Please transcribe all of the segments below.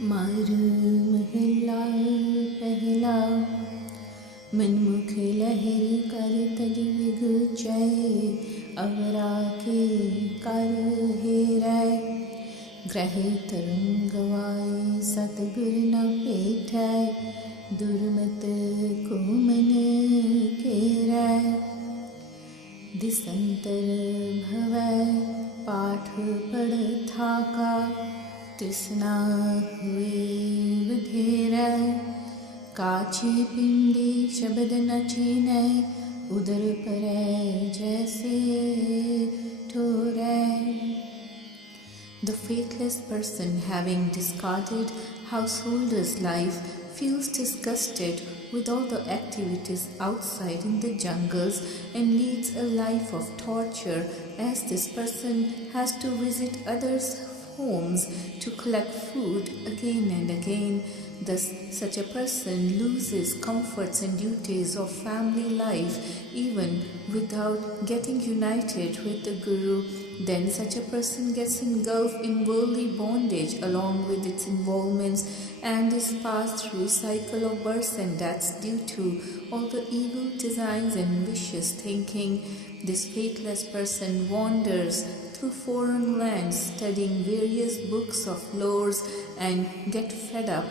मारू महला पहला मनमुख लहरी कर तज विगुचय अवरा के कर हेरै ग्रह तरंगवाय सतगुर न पेठै दुर्मत कुमन केरै दिसंतर भवै पाठ पढ़ थाका तृष्णा हुए बधेरै काछी पिंडी शब्द न छीनै उदर परै जैसे ठोरै. The faithless person, having discarded householder's life, feels disgusted with all the activities outside in the jungles and leads a life of torture, as this person has to visit others' homes to collect food again and again. Thus, such a person loses comforts and duties of family life even without getting united with the Guru. Then such a person gets engulfed in worldly bondage along with its involvements and is passed through a cycle of births and deaths due to all the evil designs and vicious thinking. This faithless person wanders through foreign lands studying various books of lores and get fed up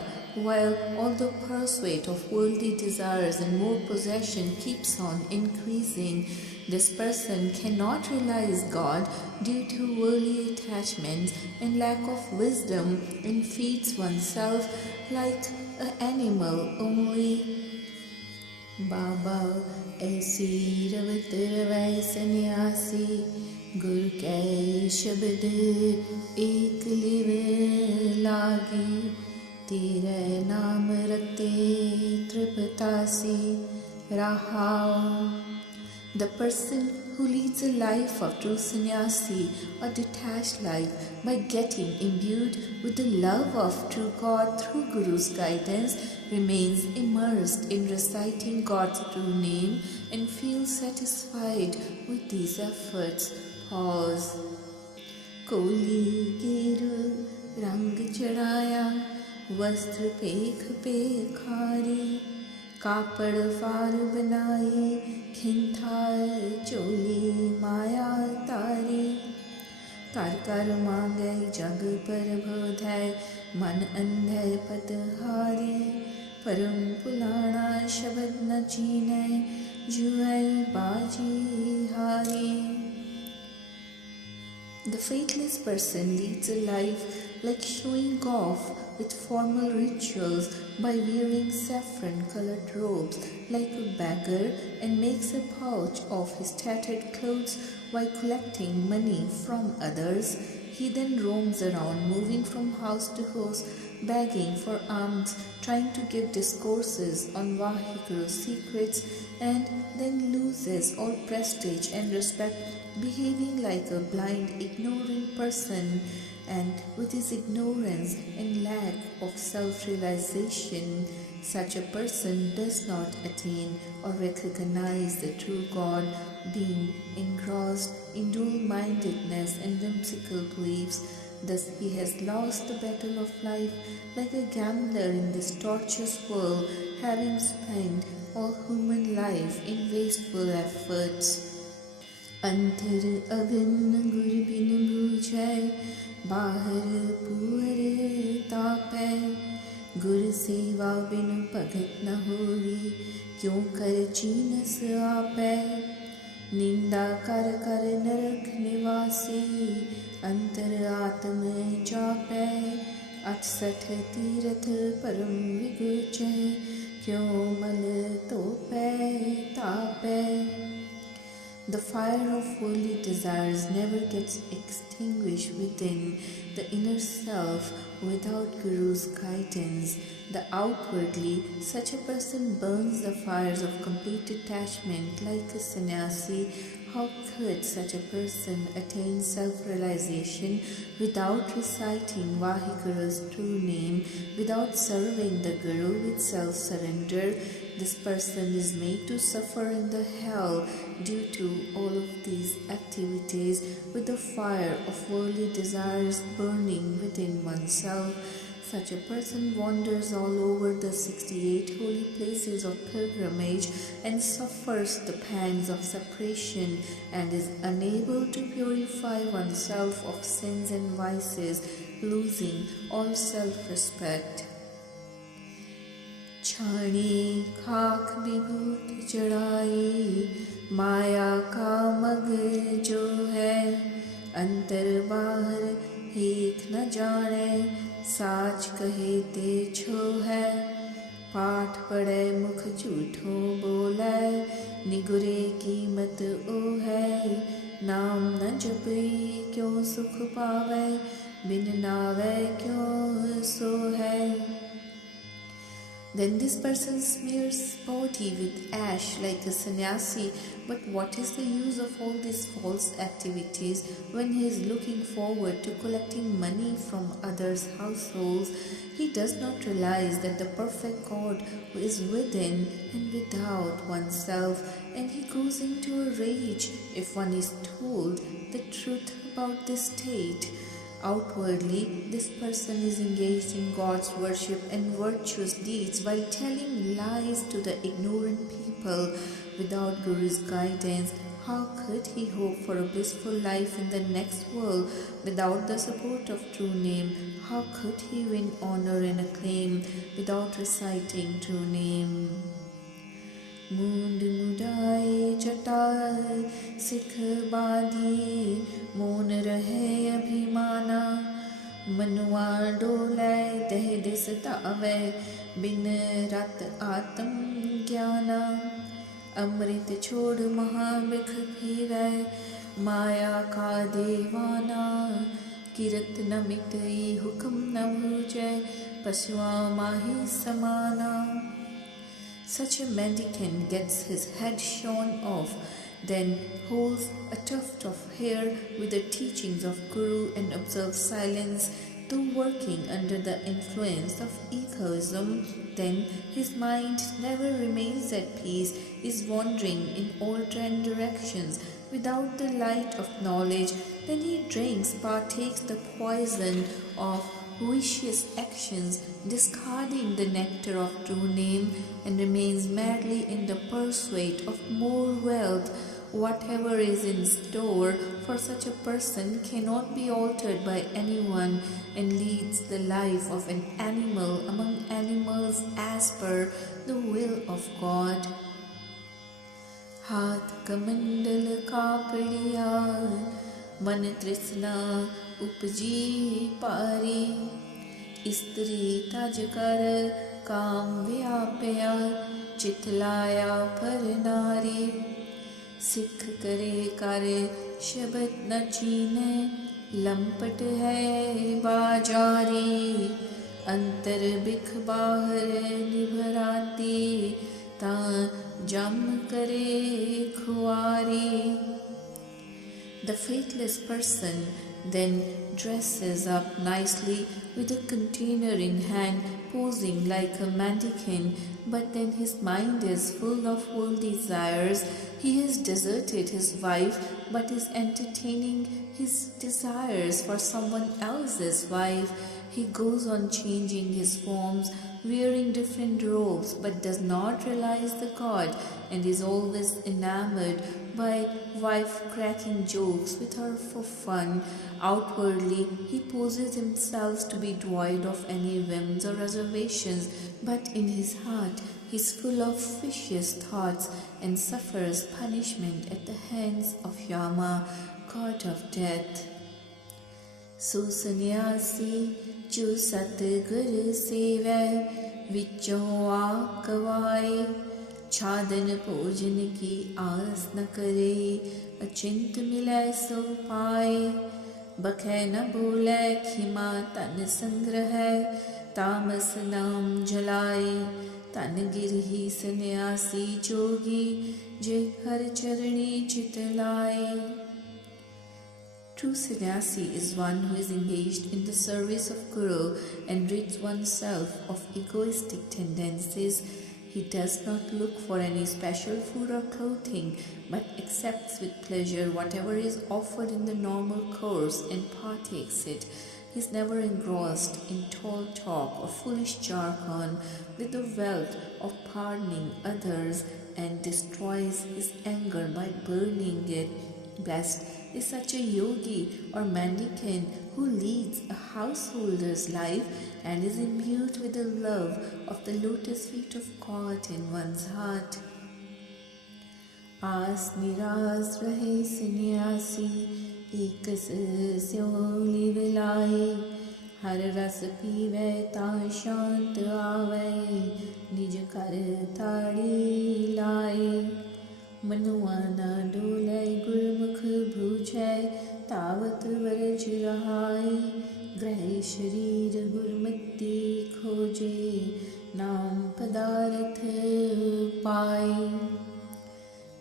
while all the pursuit of worldly desires and more possession keeps on increasing. This person cannot realize God due to worldly attachments and lack of wisdom and feeds oneself like an animal only. Baba ऐसी रवत रवै सन्यासी गुर कै शब्द एक live लागी तेरे नाम रते तृपतासी रहाओ. The person who leads a life of true sannyasi or detached life by getting imbued with the love of true God through Guru's guidance remains immersed in reciting God's true name and feels satisfied with these efforts. Pause. Koli giru rang chadaya वस्त्र पेख पे खारी कापड़ फार बनाए खिंथाए चोली माया तारी कर कर मांगे जग पर बोधै मन अंधे पतहारी परम पुलाना शब्द न चीनै जुए बाजी हारी. The faithless person leads a life like showing off with formal rituals by wearing saffron-colored robes like a beggar and makes a pouch of his tattered clothes while collecting money from others. He then roams around, moving from house to house, begging for alms, trying to give discourses on Vahiguru's secrets, and then loses all prestige and respect, behaving like a blind, ignorant person. And with his ignorance and lack of self-realization, such a person does not attain or recognize the true God, being engrossed in dual-mindedness and whimsical beliefs. Thus he has lost the battle of life like a gambler in this tortuous world, having spent all human life in wasteful efforts. अंतर अगन गुर बिन बूझै बाहर poor तापै गुर सेवा बिन भगत न होवी क्यों कर चीनस आपै निंदा कर कर नरक निवासी अंतर आत्म चापै 68 तीरथ परम विगुचै क्यों मल तोपै तापै. The fire of worldly desires never gets extinguished within the inner self without Guru's guidance. The outwardly, such a person burns the fires of complete detachment like a sannyasi. How could such a person attain self-realization without reciting Vahiguru's true name, without serving the Guru with self-surrender? This person is made to suffer in the hell due to all of these activities with the fire of worldly desires burning within oneself. Such a person wanders all over the 68 holy places of pilgrimage and suffers the pangs of separation and is unable to purify oneself of sins and vices, losing all self-respect. छाणी खाक विभूत चढ़ाई माया का मग जो है अंतर बाहर एक न जाने साच कहे ते छो है पाठ पढ़े मुख झूठों बोले निगुरे कीमत ओ है नाम न जपे क्यों सुख पावे बिन नावे क्यों सो है. Then this person smears body with ash like a sannyasi, but what is the use of all these false activities when he is looking forward to collecting money from others' households? He does not realize that the perfect God is within and without oneself, and he goes into a rage if one is told the truth about this state. Outwardly, this person is engaged in God's worship and virtuous deeds while telling lies to the ignorant people. Without Guru's guidance, how could he hope for a blissful life in the next world? Without the support of true name, how could he win honor and acclaim without reciting true name? मूंद मुदाए जटाए सिख बाधी मौन रहे अभिमाना मनुआ डोलाए दह this तावे बिन रत आत्म ज्ञाना अमृत छोड़ महाबिख फिरै माया का दीवाना किरत न मिटई हुक्म न भूजै पशुआ माही समाना. Such a mendicant gets his head shorn off, then holds a tuft of hair with the teachings of Guru and observes silence, though working under the influence of egoism. Then his mind never remains at peace, is wandering in all 10 directions without the light of knowledge. Then he drinks, partakes the poison of vicious actions, discarding the nectar of true name, and remains madly in the pursuit of more wealth. Whatever is in store for such a person cannot be altered by anyone, and leads the life of an animal among animals as per the will of God. हाथ कमंडल कापड़िया मन तृष्णा उपजी पारी स्त्री तज कर काम व्यापया चितलाया पर नारी सिख करे कर शब्द न चीने लंपट है बाजारी अंतर बिख बाहर निभराती ता जम करे खुआरी. The faithless person then dresses up nicely with a container in hand, posing like a mannequin, but then his mind is full of worldly desires. He has deserted his wife, but is entertaining his desires for someone else's wife. He goes on changing his forms, wearing different robes, but does not realize the God, and is always enamored by wife cracking jokes with her for fun. Outwardly, he poses himself to be devoid of any whims or reservations, but in his heart he is full of vicious thoughts and suffers punishment at the hands of Yama, god of death. So sannyasi जो सतगुर सेवै विचों आकवाए छादन भोजन की आस न करे अचिंत मिलै सो पाए बखै न बोलै खिमा तन संग्रह तामस नाम जलाए तन गिरही सन्यासी जोगी जे हर चरणी चित लाए. True sannyasi is one who is engaged in the service of Guru and rids oneself of egoistic tendencies. He does not look for any special food or clothing, but accepts with pleasure whatever is offered in the normal course and partakes it. He is never engrossed in tall talk or foolish jargon with the wealth of pardoning others and destroys his anger by burning it. Blessed is such a yogi or mendicant who leads a householder's life and is imbued with the love of the lotus feet of God in one's heart. आस निरास रहे सन्यासी एक स्योली विलाए हर रस पीवे ता शांत आवे निज कर ताड़ी लाए मनुआ न डोले गुरमुख भूजै तावत वरज रहाए ग्रह शरीर गुरमति खोजे नाम पदार्थ पाए.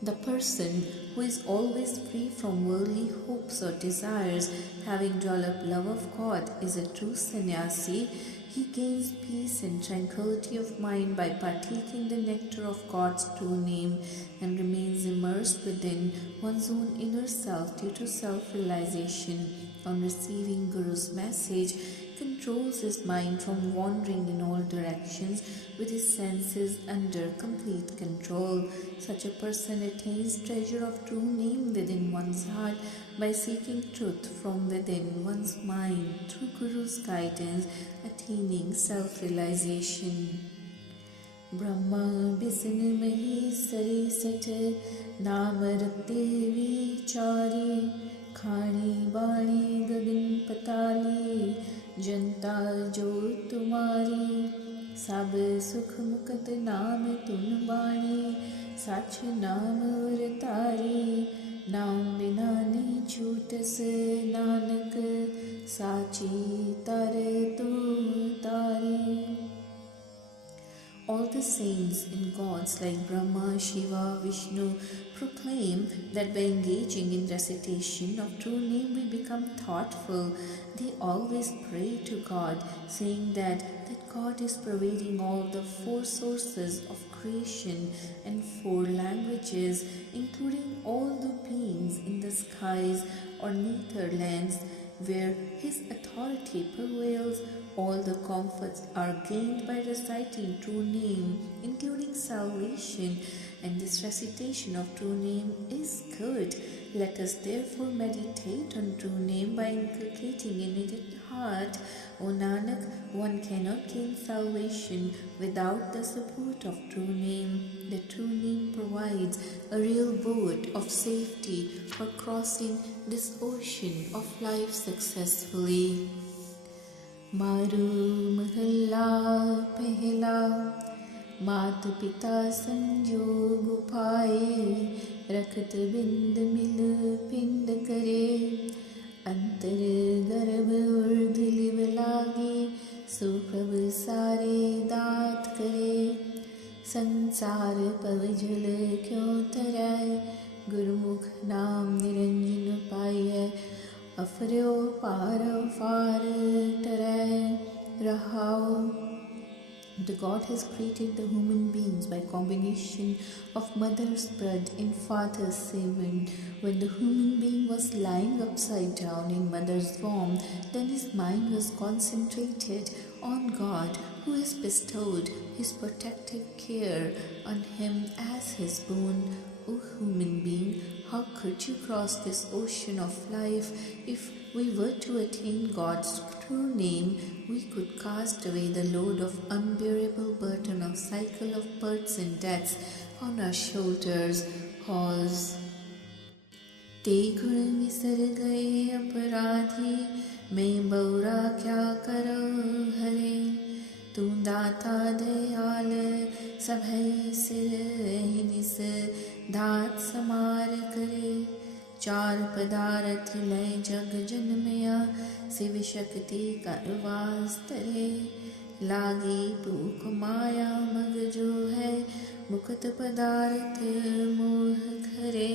The person who is always free from worldly hopes or desires, having developed love of God, is a true sannyasi. He gains peace and tranquility of mind by partaking the nectar of God's true name and remains immersed within one's own inner self due to self-realization. On receiving Guru's message, controls his mind from wandering in all directions with his senses under complete control. Such a person attains treasure of true name within one's heart by seeking truth from within one's mind through Guru's guidance, attaining self-realization. Brahma bisan mahesari sat naam rate vichari khani bani gagan patali जनता जो तुम्हारी सब सुख मुकत नाम तुन बाणी सच नाम उरतारी नाम बिना नहीं छूटस नानक साची तर तू तारी. All the saints and gods like Brahma, Shiva, Vishnu proclaim that by engaging in recitation of true name we become thoughtful. They always pray to God, saying that God is pervading all the four sources of creation and four languages, including all the beings in the skies or netherlands, where His authority prevails. All the comforts are gained by reciting true name, including salvation, and this recitation of true name is good. Let us therefore meditate on true name by inculcating in it heart. O Nanak, one cannot gain salvation without the support of true name. The true name provides a real boat of safety for crossing this ocean of life successfully. मारू महला पहला मात पिता संजोग पाए रखत बिंद मिल पिंड करे अंतर गर्भ उर्ध लिव लागे सुप्रभ सारे दात करे संसार पवजल क्यों तराय गुरुमुख नाम निरंजन पाय अफर्यो पारो फार तरै रहाओ. The God has created the human beings by combination of mother's blood and father's semen. When the human being was lying upside down in mother's womb, then his mind was concentrated on God, who has bestowed his protective care on him as his boon. O human being, how could you cross this ocean of life? If we were to attain God's true name, we could cast away the load of unbearable burden of cycle of births and deaths on our shoulders. Pause. ते गुण विसर गए अपराधी मैं बौरा क्या करो हरे तू दाता दयाल सभय सिर निस दात समार करे चार पदार्थ लय जग जन्मया शिव शक्ति करवास तरे लागी भूख माया मग जो है मुक्त पदार्थ मोह खरे.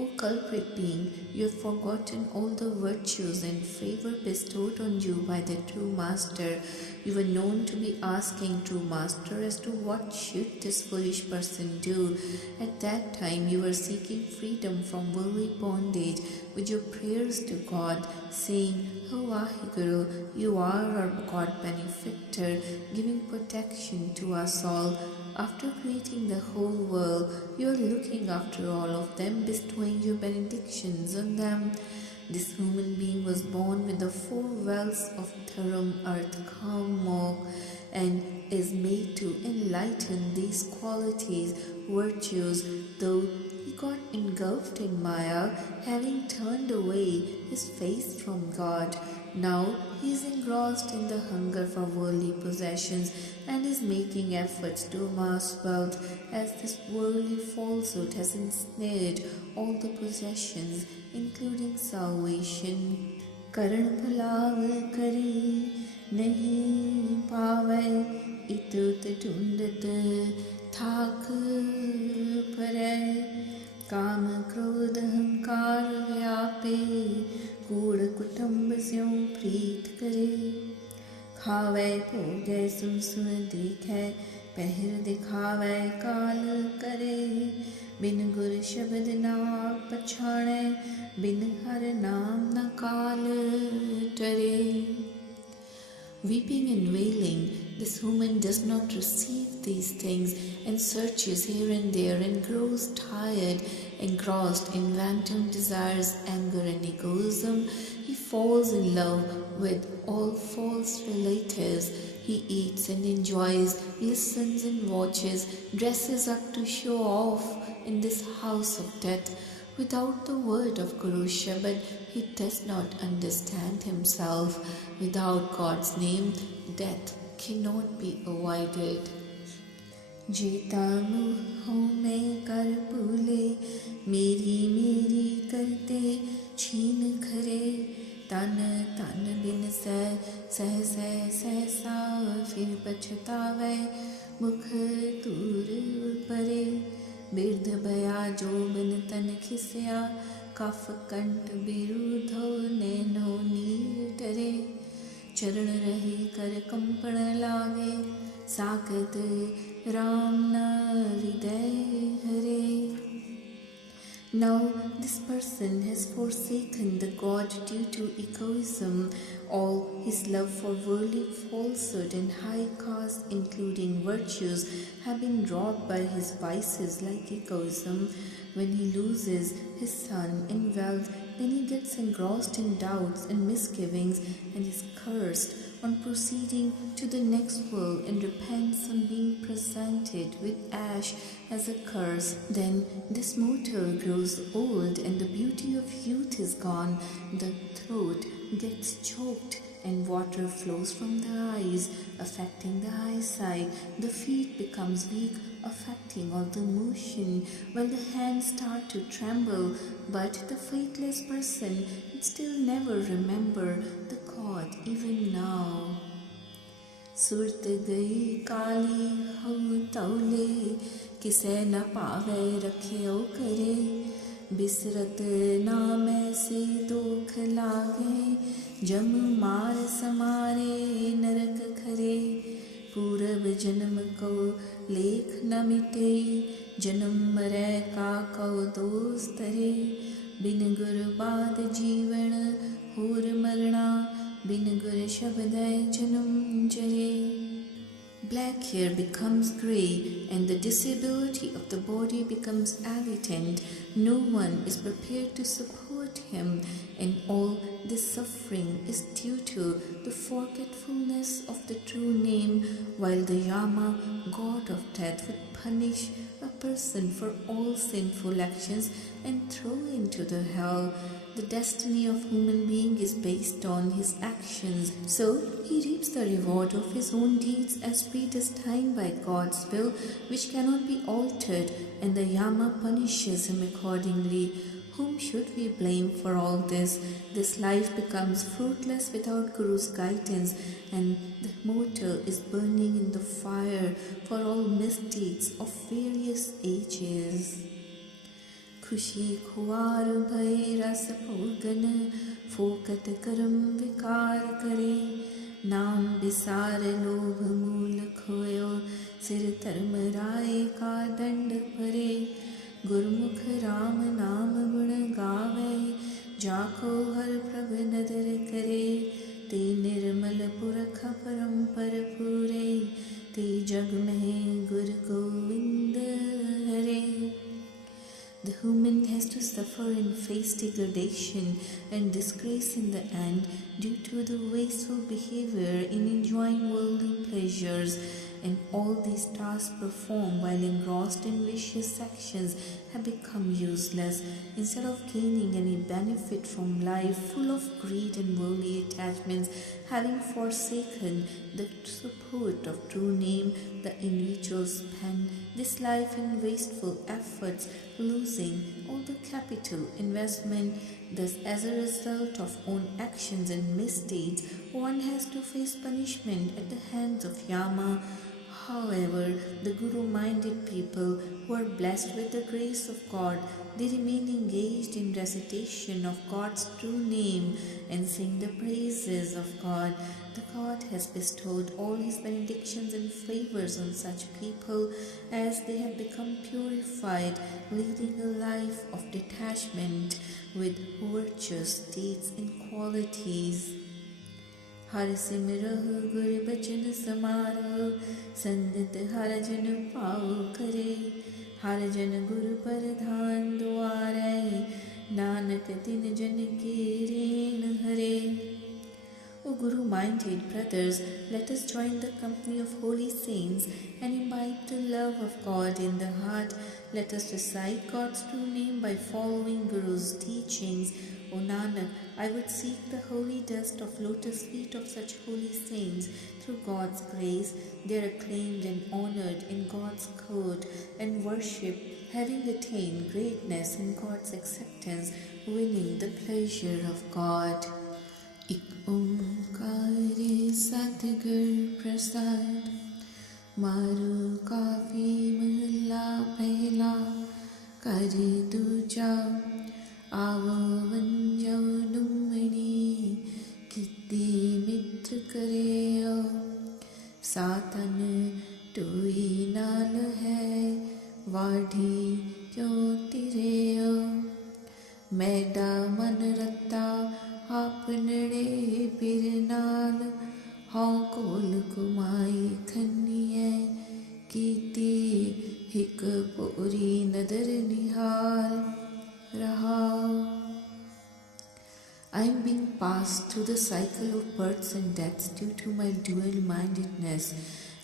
O culprit being you have forgotten all the virtues and favor bestowed on you by the true Master. You were known to be asking true Master as to what should this foolish person do. At that time you were seeking freedom from worldly bondage with your prayers to God, saying, "O Vaheguru, you are our God benefactor, giving protection to us all. After creating the whole world, you are looking after all of them, bestowing your benedictions on them." This human being was born with the four wells of Dharam, earth, calm, mok, and is made to enlighten these qualities, virtues, though he got engulfed in Maya, having turned away his face from God. Now he is engrossed in the hunger for worldly possessions and is making efforts to amass wealth, as this worldly falsehood has ensnared all the possessions, including salvation. Karan phalav kari nahi pavai, itut tundat thak parai, काम क्रोध अहंकार व्यापे, कूड़ कुटुंब स्यों प्रीत करे, खावे भोगे सुन सुन देखे, पहर दिखावे काल करे, बिन गुर शब्द ना पछाणे, बिन हर नाम न काल टरे. Weeping and wailing, this woman does not receive these things and searches here and there and grows tired, engrossed in wanton desires, anger and egoism. He falls in love with all false relatives. He eats and enjoys, listens and watches, dresses up to show off in this house of death. Without the word of Guru Shabad, he does not understand himself. Without God's name, death cannot be avoided. जेता मुँह में कर भूले, मेरी मेरी करते छीन खरे, तन तन बिन सहसा फिर पछतावे, मुख दूर परे, बिरध भया जो बिन तन खिसया, कफ कंठ बिरुधो नैनो नीर डरे, चरण रहे कर कंपन लागे, साकत राम न हृदय हरे. Now this person has forsaken the God due to egoism. All his love for worldly falsehood and high caste, including virtues, have been robbed by his vices like egoism. When he loses his son and wealth, then he gets engrossed in doubts and misgivings and is cursed on proceeding to the next world and repents on being presented with ash as a curse. Then this mortal grows old and the beauty of youth is gone. The throat gets choked and water flows from the eyes, affecting the eyesight. The feet becomes weak, affecting all the motion, while the hands start to tremble. But the faithless person can still never remember the God even now. सुरत गई काली हऊ तौले, किसे न पावे रखियो करे, बिसरत नाम से दुख लागे, जम मार समारे नरक खरे, पूर्व जन्म को लेख न मिटे, जन्म मरे का को दोष तरे, बिन गुर बाद जीवन होर मरना, बिन गुर शब्द जन्म जरे. Black hair becomes grey and the disability of the body becomes evident. No one is prepared to support him, and all this suffering is due to the forgetfulness of the true name, while the Yama, god of death, would punish a person for all sinful actions and throw into the hell. The destiny of human being is based on his actions, so he reaps the reward of his own deeds as predestined by God's will, which cannot be altered, and the Yama punishes him accordingly. Whom should we blame for all this? This life becomes fruitless without Guru's guidance, and the mortal is burning in the fire for all misdeeds of various ages. खुशी खुआर भय रस भोगन, फोकट कर्म विकार करे। नाम बिसार लोभ मूल खोयो, सिर धर्म राय का दंड परे। गुरमुख राम नाम गुण गावे, जाको हर प्रभ नदर करे। ते निर्मल पुरख परम्पर पूरे, ते जग में गुर गोविंद हरे। The human has to suffer and face degradation and disgrace in the end due to the wasteful behavior in enjoying worldly pleasures, and all these tasks performed while engrossed in vicious actions have become useless. Instead of gaining any benefit from life full of greed and worldly attachments, having forsaken the support of true name, the individuals spend this life in wasteful efforts, losing all the capital investment. Thus, as a result of own actions and misdeeds, one has to face punishment at the hands of Yama. However, the Guru-minded people who are blessed with the grace of God, they remain engaged in recitation of God's true name and sing the praises of God. The God has bestowed all His benedictions and favors on such people as they have become purified, leading a life of detachment with virtuous deeds and qualities. हर सिमरहु गुर बचन समारो, संदित हर जन पाओ करे। हर जन गुरु प्रधान द्वारे, नानक तिन जन की रेण हरे। O Guru-minded brothers, let us join the company of holy saints and imbibe the love of God in the heart. Let us recite God's true name by following Guru's teachings. O Nanak, I would seek the holy dust of lotus feet of such holy saints. Through God's grace, they are acclaimed and honored in God's court and worship, having attained greatness in God's acceptance, winning the pleasure of God. Ik ओंकार सतगुर प्रसाद, मारू काफी महला पहला। कर दूजा आवो वंजो दुमणी, किती मित्र करे। सातन टोई नाल है, वाढ़ी क्यों तिरे। मैडा मन रत्ता आपनड़े पिर नाल, हाँ कोल कुमाई खन्निए। कीती हिक पोरी नदर निहाल रहा। I am being passed through the cycle of births and deaths due to my dual-mindedness,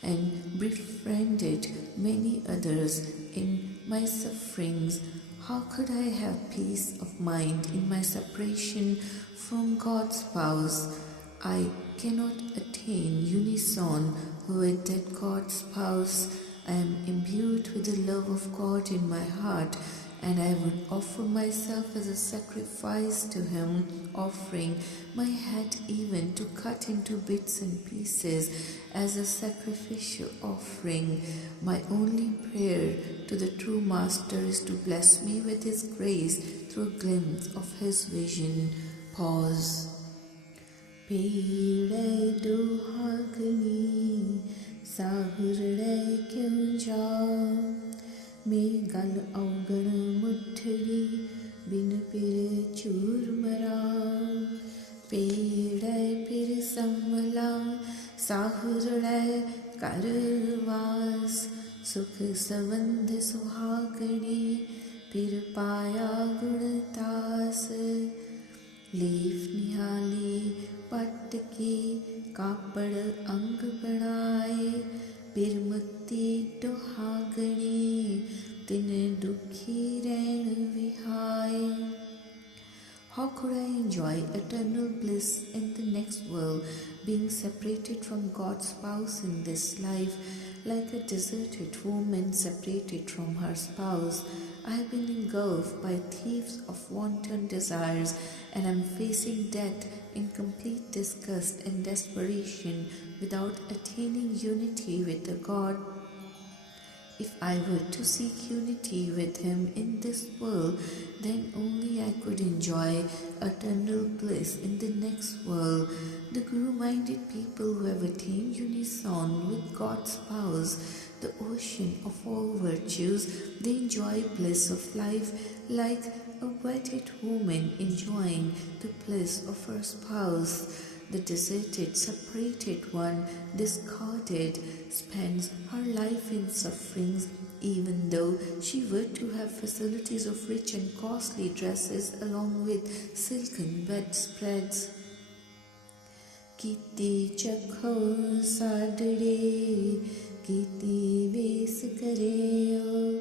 and befriended many others in my sufferings. How could I have peace of mind in my separation from God's spouse? I cannot attain unison with that God's spouse. I am imbued with the love of God in my heart, and I would offer myself as a sacrifice to Him, offering my head even to cut into bits and pieces as a sacrificial offering. My only prayer to the true Master is to bless me with His grace through a glimpse of His vision. Pause. Pire duhagni, sahurre kyun jao. में गल अवगण मुठड़ी, बिन पिर चूर मरा। पेड़ पिर समला, साहुरड़ करवास। सुख संबंध सुहागणी, पिर पाया गुणतास। लीफ निहाली पट की, कापड़ अंग बनाए। पिर मुक्ति दुहागणी, तिन दुखी रैण विहाय। How could I enjoy eternal bliss in the next world, being separated from God's spouse in this life, like a deserted woman separated from her spouse? I have been engulfed by thieves of wanton desires, and am facing death in complete disgust and desperation, without attaining unity with the God. If I were to seek unity with him in this world, then only I could enjoy eternal bliss in the next world. The Guru-minded people who have attained unison with God's spouse, the ocean of all virtues, they enjoy bliss of life like a wedded woman enjoying the bliss of her spouse. The deserted, separated one, discarded, spends her life in sufferings, even though she were to have facilities of rich and costly dresses along with silken bedspreads. Kiti chakho sadre, kiti ves kareo,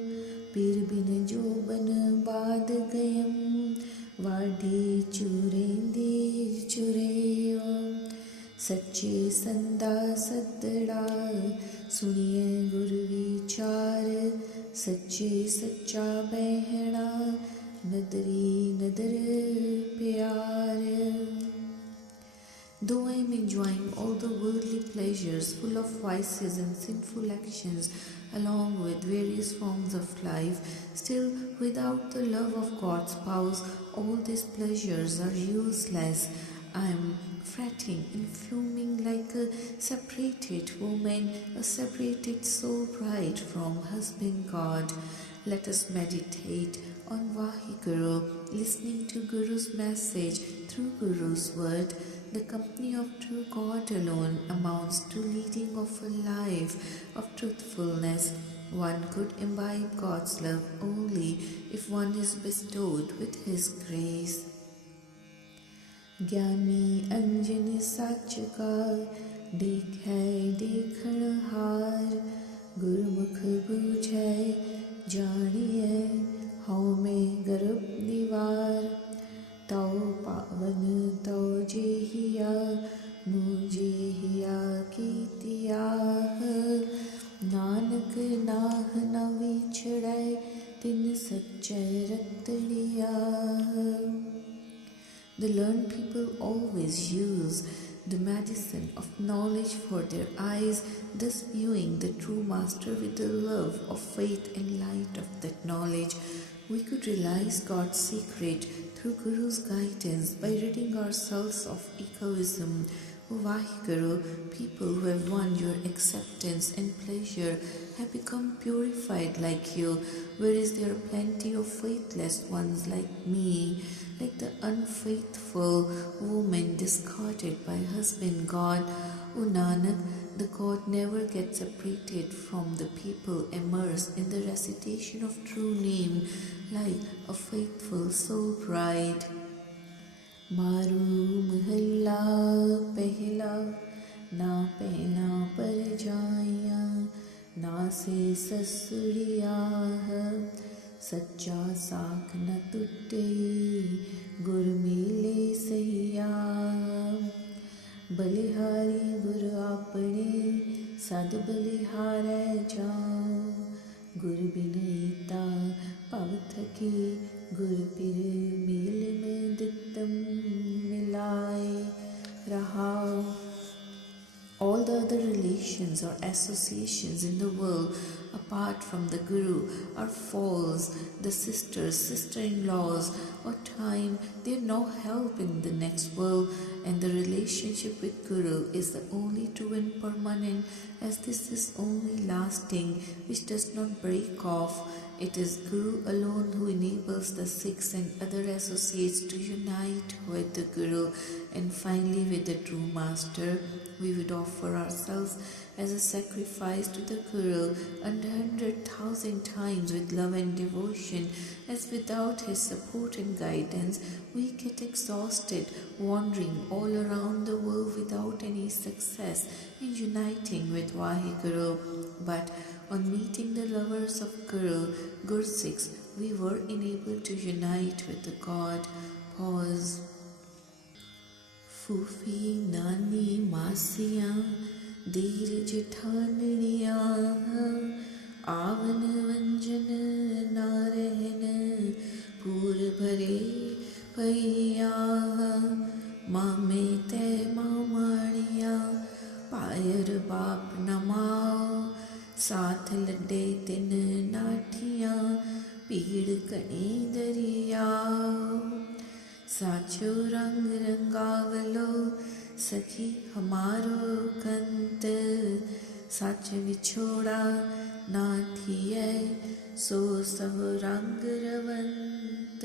pir bin joban bad gayam, वाढ़ी चुरेंदी चुरेयो सच्चे संदा सदड़ा सुनिए गुरु विचार सच्चे सच्चा बहना नदरी नदर प्यार. Though I am enjoying all the worldly pleasures full of vices and sinful actions along with various forms of life, still without the love of God's spouse, all these pleasures are useless. I am fretting and fuming like a separated woman, a separated soul bride from husband God. Let us meditate on Vaheguru, listening to Guru's message through Guru's word. The company of true God alone amounts to leading of a life of truthfulness. One could imbibe God's love only if one is bestowed with His grace. Gyani Anjan Sachka, Dekhai Dekhanhar, Gurmukh Bujhai, Janiye, Haume Garab Nivar. तौ पावन तौ जेहिया मुझेहिया कीतियाह नानक नाह न विछड़ै तिन सच्चै रतड़ियाह. The learned people always use the medicine of knowledge for their eyes, thus viewing the true master with the love of faith and light of that knowledge. We could realize God's secret through Guru's guidance by ridding ourselves of egoism. O Vaheguru, people who have won your acceptance and pleasure have become purified like you, whereas there are plenty of faithless ones like me, like the unfaithful woman discarded by husband God. O Nanak, the God never gets separated from the people immersed in the recitation of true name, like a faithful soul bride. Maru mahalla pehla, na pehna par jaya, na se sasuriya, सच्चा साख न टूटे गुर मिले सहिया. बलिहारी गुर आपने सद बलिहारै जाओ, गुर बिनयता पवथ की गुर पिर मेल में दित्तम मिलाए रहाओ. All the other relations or associations in the world apart from the Guru are false. The sisters, sister-in-laws or time, they are no help in the next world, and the relationship with Guru is the only true and permanent, as this is only lasting, which does not break off. It is Guru alone who enables the Sikhs and other associates to unite with the Guru and finally with the true Master. We would offer ourselves as a sacrifice to the Guru 100,000 times with love and devotion, as without his support and guidance we get exhausted wandering all around the world without any success in uniting with Vaheguru. But on meeting the lovers of Guru, Gursikhs, we were enabled to unite with the God. Pause. Fufi nani masiya, dheer jithanniya, avan vanjan na rehn, poor bhare paiya, mame te mamaniya, पायर बाप नमाओ साथ लड्डे तिन नाठियाँ पीड़ कणी दरिया साचो रंग रंगावलो सखी हमारो कंत साच विछोड़ा ना थिए सो सब रंग रवंत.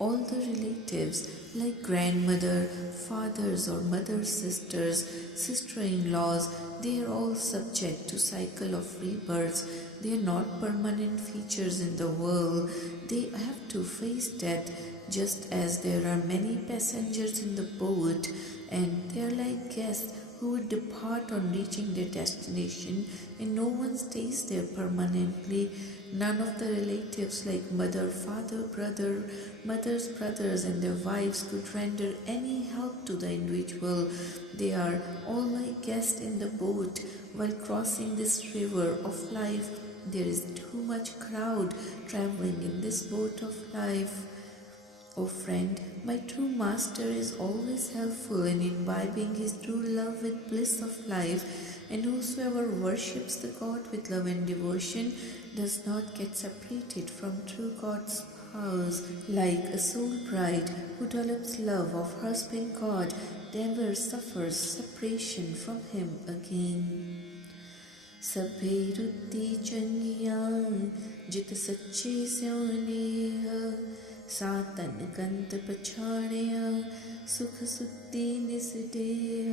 All the relatives like grandmother, fathers or mother's sisters, sister-in-laws, they are all subject to cycle of rebirths. They are not permanent features in the world. They have to face death just as there are many passengers in the boat and they are like guests who would depart on reaching their destination and no one stays there permanently. None of the relatives like mother, father, brother, mother's brothers and their wives could render any help to the individual. They are all like guests in the boat. While crossing this river of life, there is too much crowd traveling in this boat of life. O friend, my true master is always helpful in imbibing his true love with bliss of life, and whosoever worships the God with love and devotion does not get separated from true God's spouse. Like a soul bride who develops love of her husband God never suffers separation from him again. सभे रुत्ती चंगियां जित सच्चे स्योनेह सातन कंत पछाणिया सुख सुत्ती निसडेह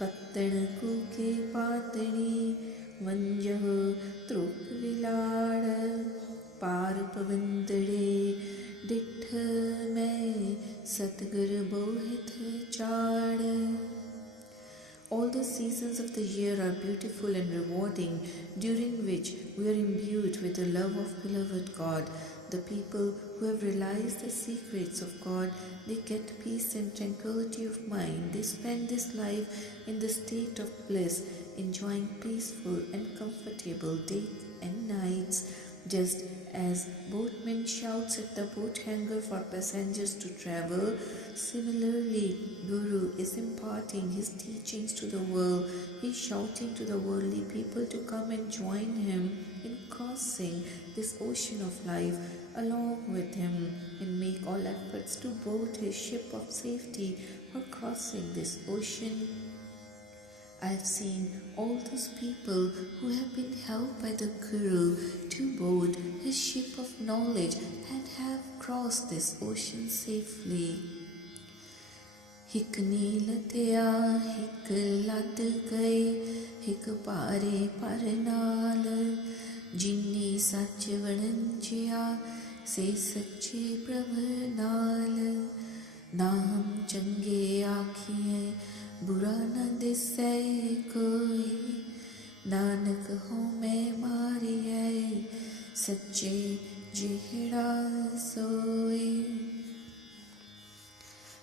पत्तण कूके पातणी वंजह त्रुक विलाड़ पार पवंदड़े डिठ में सतगर बोहित चाड़. All the seasons of the year are beautiful and rewarding, during which we are imbued with the love of beloved God. The people who have realized the secrets of God, they get peace and tranquility of mind. They spend this life in the state of bliss, enjoying peaceful and comfortable days and nights. Just as boatman shouts at the boat hangar for passengers to travel, similarly, Guru is imparting his teachings to the world. He is shouting to the worldly people to come and join him in crossing this ocean of life along with him and make all efforts to board his ship of safety for crossing this ocean. I have seen all those people who have been helped by the Guru to board his ship of knowledge and have crossed this ocean safely. हिक नील थिया हिक लद गए हिक पारे पर नाल जिन्नी सच वणंजिया से सच्चे प्रभ नाल नाम चंगे आखिए बुरा न दिसै कोई नानक हो मैं मारिए सच्चे जेहड़ा सोए.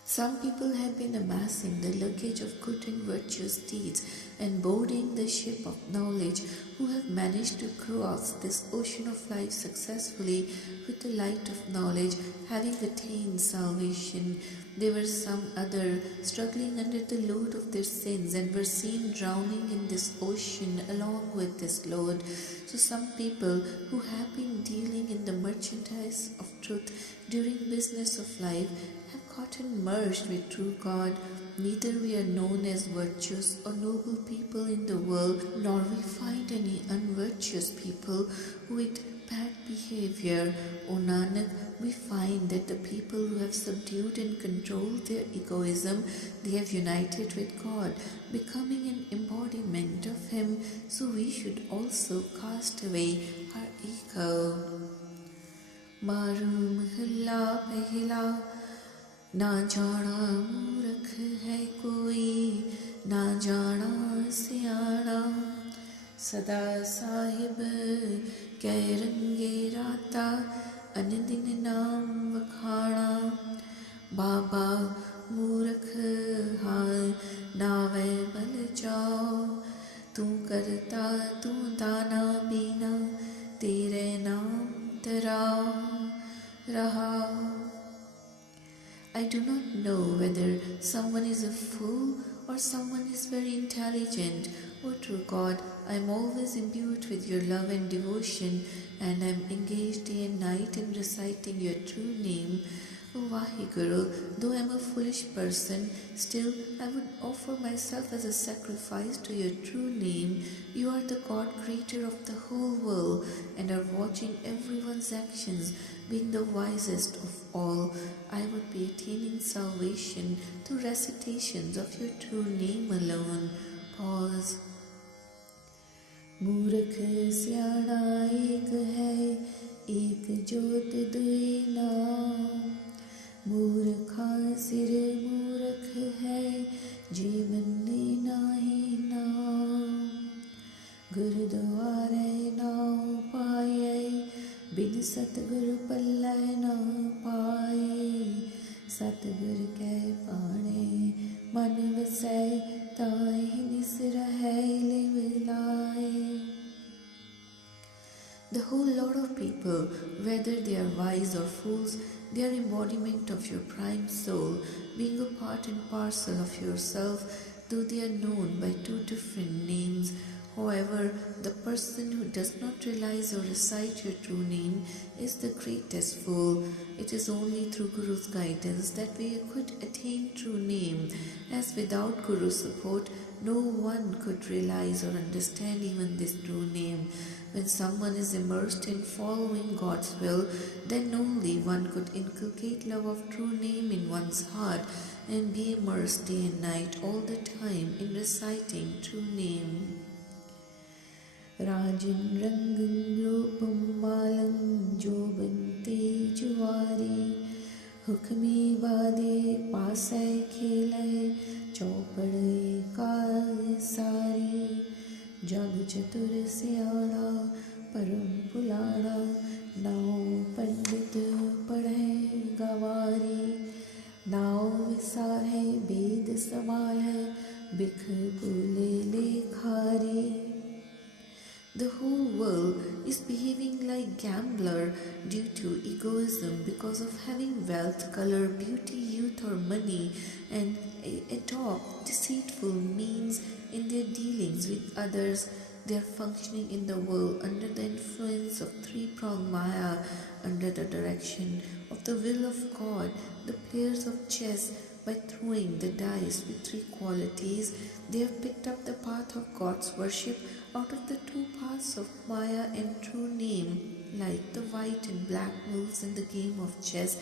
Some people have been amassing the luggage of good and virtuous deeds and boarding the ship of knowledge who have managed to cross this ocean of life successfully with the light of knowledge, having attained salvation. There were some other struggling under the load of their sins and were seen drowning in this ocean along with this load. So some people who have been dealing in the merchandise of truth during business of life have gotten merged with true God. Neither we are known as virtuous or noble people in the world, nor we find any unvirtuous people with bad behavior. O Nanak, we find that the people who have subdued and controlled their egoism, they have united with God, becoming an embodiment of Him. So we should also cast away our ego. Maru Mahalla Pehla ना जाना मूर्ख है कोई ना जाना सियाना सदा साहिब कै रंगे राता अन दिन नाम वखाना बाबा मूर्ख हाँ नावे बल जाओ तू करता तू दाना बीना तेरे नाम तराओ रहा. I do not know whether someone is a fool or someone is very intelligent O true God, I am always imbued with your love and devotion, and I am engaged day and night in reciting your true name. O Vaheguru, though I am a foolish person, still I would offer myself as a sacrifice to your true name. You are the God creator of the whole world and are watching everyone's actions, being the wisest of all. I would be attaining salvation through recitations of your true name alone. Pause. मूर्ख स्याणा एक है, एक जोत दुई नाम। मूर्खा सिर मूर्ख है, जे मन्ने नाहि नाम। गुरुद्वारे नाउ पाए, बिन सतगुरु पल्लै न पाए। सतगुर कै पाणे मन वसै, ताहि निस रहै लिव लाए। The whole lot of people, whether they are wise or fools, they are embodiment of your prime soul, being a part and parcel of yourself, though they are known by two different names. However, the person who does not realize or recite your true name is the greatest fool. It is only through Guru's guidance that we could attain true name, as without Guru's support, no one could realize or understand even this true name. When someone is immersed in following God's will, then only one could inculcate love of true name in one's heart and be immersed day and night all the time in reciting true name. Rajan rangam rupam malam jobante juwari, hukmi bade pasai khele chopade kai sari. जग चतुर सियाणा परम पुलाणा, now पंडित पढ़े गवारी। Now विसार है वेद समाल है, बिख बोले लेखारी। The whole world is behaving like gambler due to egoism because of having wealth, color, beauty, youth or money, and adopt deceitful means in their dealings with others. They are functioning in the world under the influence of three-pronged Maya, under the direction of the will of God. The players of chess, by throwing the dice with three qualities, they have picked up the path of God's worship out of the two paths of Maya and true name, like the white and black moves in the game of chess,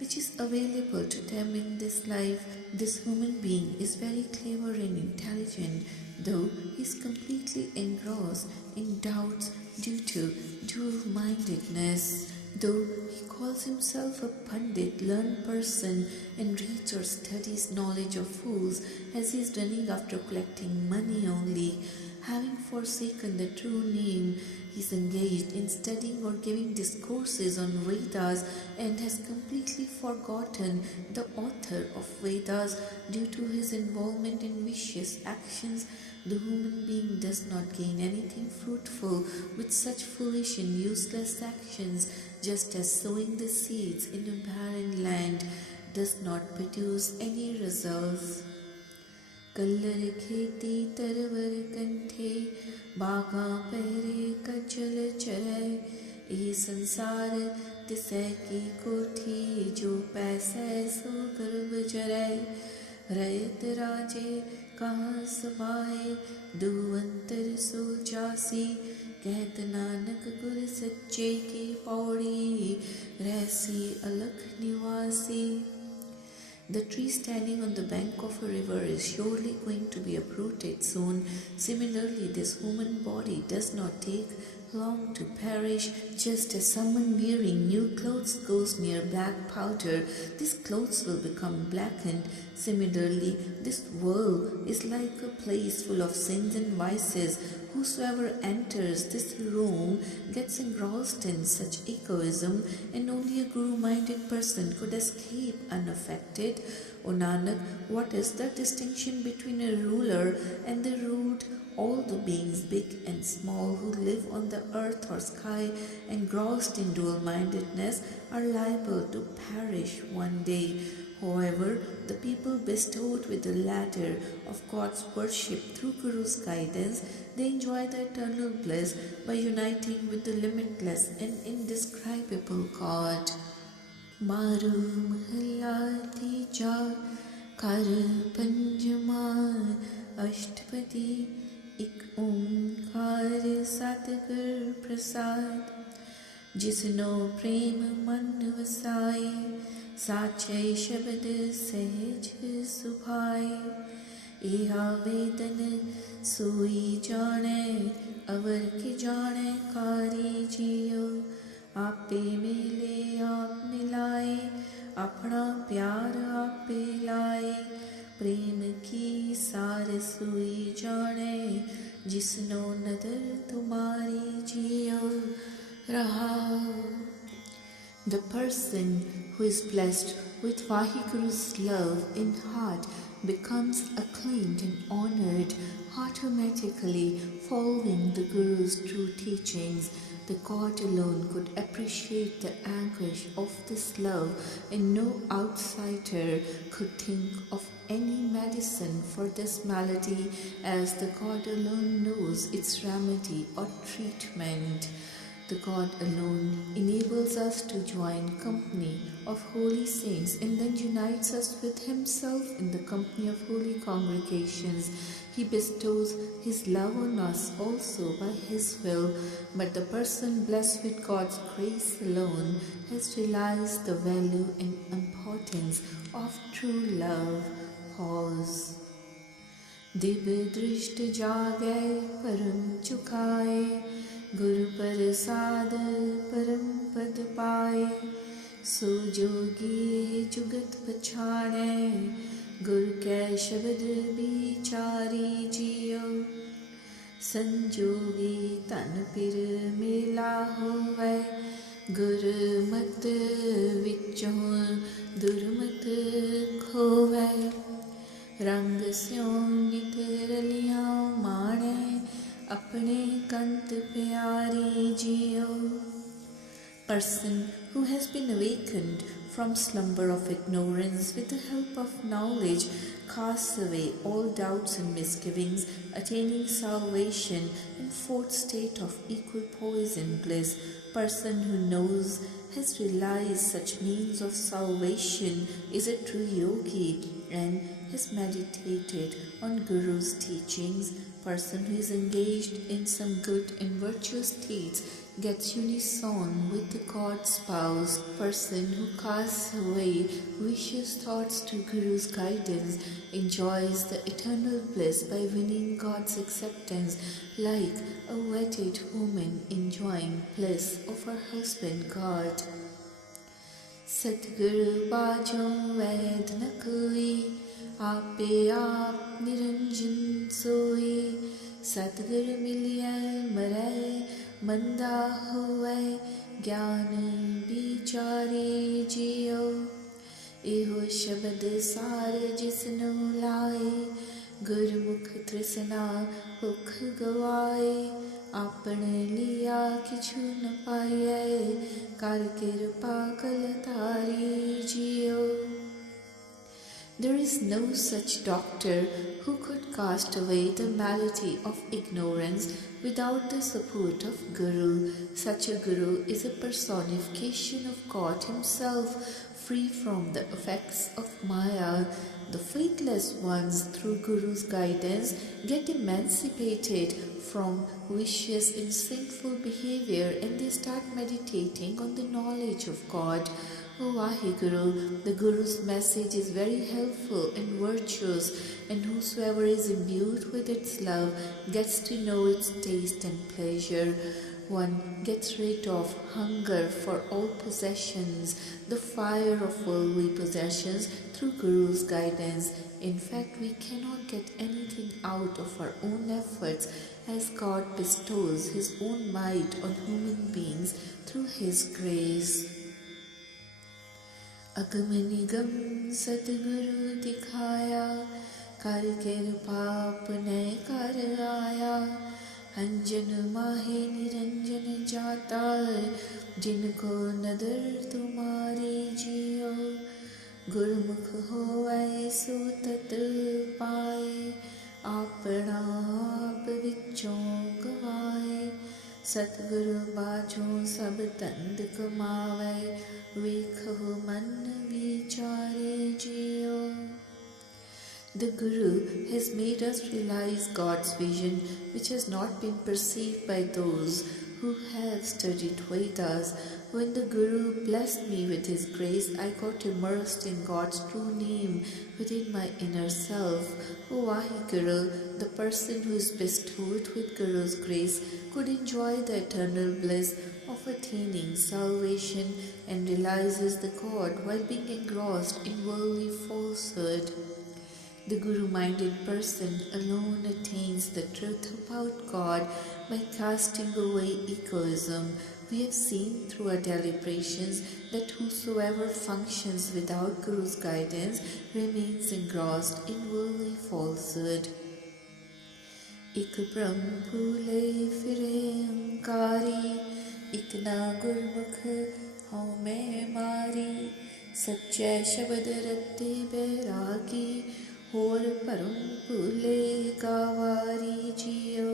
which is available to them in this life. This human being is very clever and intelligent, though he is completely engrossed in doubts due to dual-mindedness. Though he calls himself a pandit, learned person, and reads or studies knowledge of fools, as he is running after collecting money only, having forsaken the true name, he is engaged in studying or giving discourses on Vedas and has completely forgotten the author of Vedas due to his involvement in vicious actions. The human being does not gain anything fruitful with such foolish and useless actions, just as sowing the seeds in a barren land does not produce any results. कल्लर खेती तरवर कंठे, बागा पहरे कचल चरै। ये संसार तिसै की कोठी, जो पैसै सो गर्भ जरै। रयत राजे कहाँ समाए, दुअंतर सो जासी। कहत नानक गुर सच्चे की पौड़ी, रहसी अलख निवासी। The tree standing on the bank of a river is surely going to be uprooted soon. Similarly, this human body does not take long to perish. Just as someone wearing new clothes goes near black powder, these clothes will become blackened. Similarly, this world is like a place full of sins and vices. Whosoever enters this room gets engrossed in such egoism, and only a Guru-minded person could escape unaffected. O Nanak, what is the distinction between a ruler and the ruled? All the beings, big and small, who live on the earth or sky, engrossed in dual-mindedness, are liable to perish one day. However, the people bestowed with the ladder of God's worship through Guru's guidance, they enjoy the eternal bliss by uniting with the limitless and indescribable God. Maru Mahalla Tija Kar Panjama Ashtapadi Ik Omkar Satgur Prasad Jisno Prem Man Vasai Sache Shabad Sehaj Subhai Eha Vedan Sui Jane Avar Ki Jane Kari Jiyo आपे मिले आप मिलाए अपना प्यार आपे लाए प्रेम की सार सुई जाने जिसनो नदर तुम्हारी जियो रहा. The person who is blessed with Vahiguru's love in heart becomes acclaimed and honored automatically following the Guru's true teachings. The God alone could appreciate the anguish of this love, and no outsider could think of any medicine for this malady, as the God alone knows its remedy or treatment. The God alone enables us to join company of holy saints and then unites us with Himself in the company of holy congregations. He bestows His love on us also by His will, but the person blessed with God's grace alone has realized the value and importance of true love. Pause. Dib drisht jage param chukaye Guru Prasad Param Pad Paye So Jogi Jugat Pachane Guru Ke Shabad Bichari Jiyo Sanjogi Tan Pir Mela Hove Guru Mat Vichon Durmat Khove Rang Syon Nitraliyan Mane Apne Kant Pyari Jiyo. Person who has been awakened from slumber of ignorance with the help of knowledge casts away all doubts and misgivings, attaining salvation in fourth state of equipoise and bliss. Person who knows, has realized such means of salvation, is a true yogi and has meditated on Guru's teachings. Person who is engaged in some good and virtuous deeds gets unison with the God spouse. Person who casts away vicious thoughts to Guru's guidance enjoys the eternal bliss by winning God's acceptance, like a wedded woman enjoying bliss of her husband God. Satguru Bajo Ved na koi आपे आप निरंजन सोए सतगुर मिलिए मरै मंदा होए ज्ञान बिचारे जियो एहो शब्द सार जिसनु लाए गुरमुख तृष्णा भुख गवाए आपन लिया किछु न पाए कर कृपा कल तारी जियो. There is no such doctor who could cast away the malady of ignorance without the support of Guru. Such a Guru is a personification of God Himself, free from the effects of Maya. The faithless ones, through Guru's guidance, get emancipated from vicious and sinful behavior, and they start meditating on the knowledge of God. O Vaheguru, the Guru's message is very helpful and virtuous, and whosoever is imbued with its love gets to know its taste and pleasure. One gets rid of hunger for all possessions, the fire of worldly possessions, through Guru's guidance. In fact, we cannot get anything out of our own efforts, as God bestows His own might on human beings through His grace. अगम निगम सतगुरु दिखाया कर कृपा अपने कर आया अंजन माहे निरंजन जाता जिनको नदर तुम्हारी जियो गुरमुख होवै सो तत पाए, आपना आप विचों गवाए। सतगुरु बाझो सब तंद कमावै, वेखो मन विचारे जियो। The Guru has made us realize God's vision, which has not been perceived by those who have studied Vedas. When the Guru blessed me with his grace, I got immersed in God's true name within my inner self. O Vaheguru, the person who is bestowed with Guru's grace could enjoy the eternal bliss of attaining salvation and realizes the God while being engrossed in worldly falsehood. The Guru-minded person alone attains the truth about God by casting away egoism. We have seen through our deliberations that whosoever functions without Guru's guidance remains engrossed in worldly falsehood. Ik Brahm Phule Fire Ankari, Ik na Gurmukh Hau Main Mari, Sachai Shabad Ratte Bairagi, होर परम भूले गावारी जियो।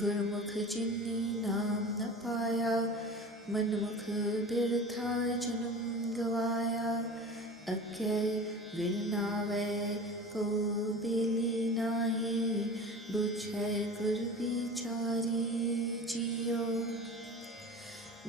गुरमुख जिन्नी नाम न पाया, मनमुख बिरथा जन्म गवाया। अज्ञे विरनावै को बेली नाही, बुझै गुर विचारी जियो।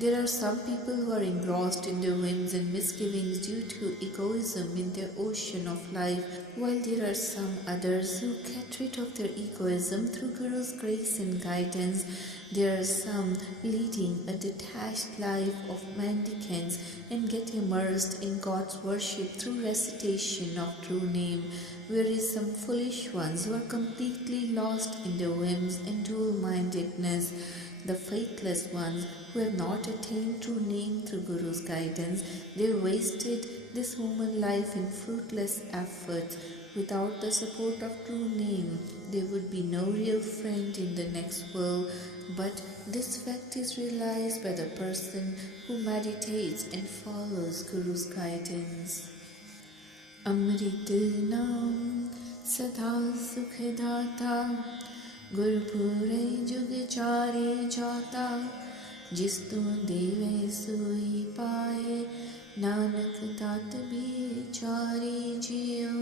There are some people who are engrossed in their whims and misgivings due to egoism in their ocean of life, while there are some others who get rid of their egoism through Guru's grace and guidance. There are some leading a detached life of mendicants and get immersed in God's worship through recitation of true name, whereas some foolish ones who are completely lost in their whims and dual-mindedness. The faithless ones who have not attained true name through Guru's guidance, they wasted this human life in fruitless efforts. Without the support of true name, there would be no real friend in the next world. But this fact is realized by the person who meditates and follows Guru's guidance. Amrit Naam Sada Sukhadata, गुरपुरे जुग चारे जाता, जिस तू देवे सोई पाए, नानक तात बिचारे जियो।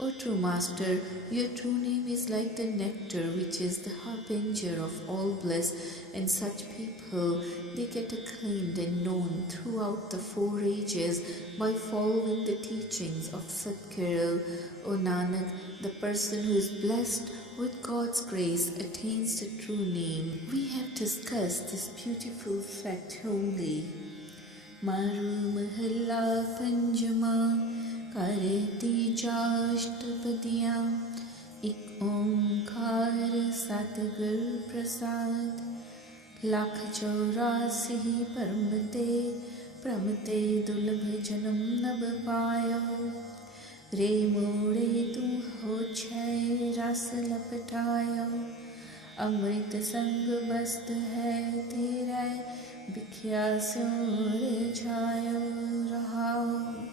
O true Master, your true name is like the nectar which is the harbinger of all bliss, and such people, they get acclaimed and known throughout the 4 ages by following the teachings of Satguru. O Nanak, the person who is blessed with God's grace attains the true name. We have discussed this beautiful fact only. Maru Mahalla Panjama Kareti Jashtapadiya, Ik Omkar Satgur Prasad, Lakh Chaurasi Paramate, Pramate Dulabh Janam Nab Payo, Re Mode Tu Ho Chai Ras Lapatayo, Amrit Sang Bast Hai Tera, Bikhya Sore Chayo Rahao.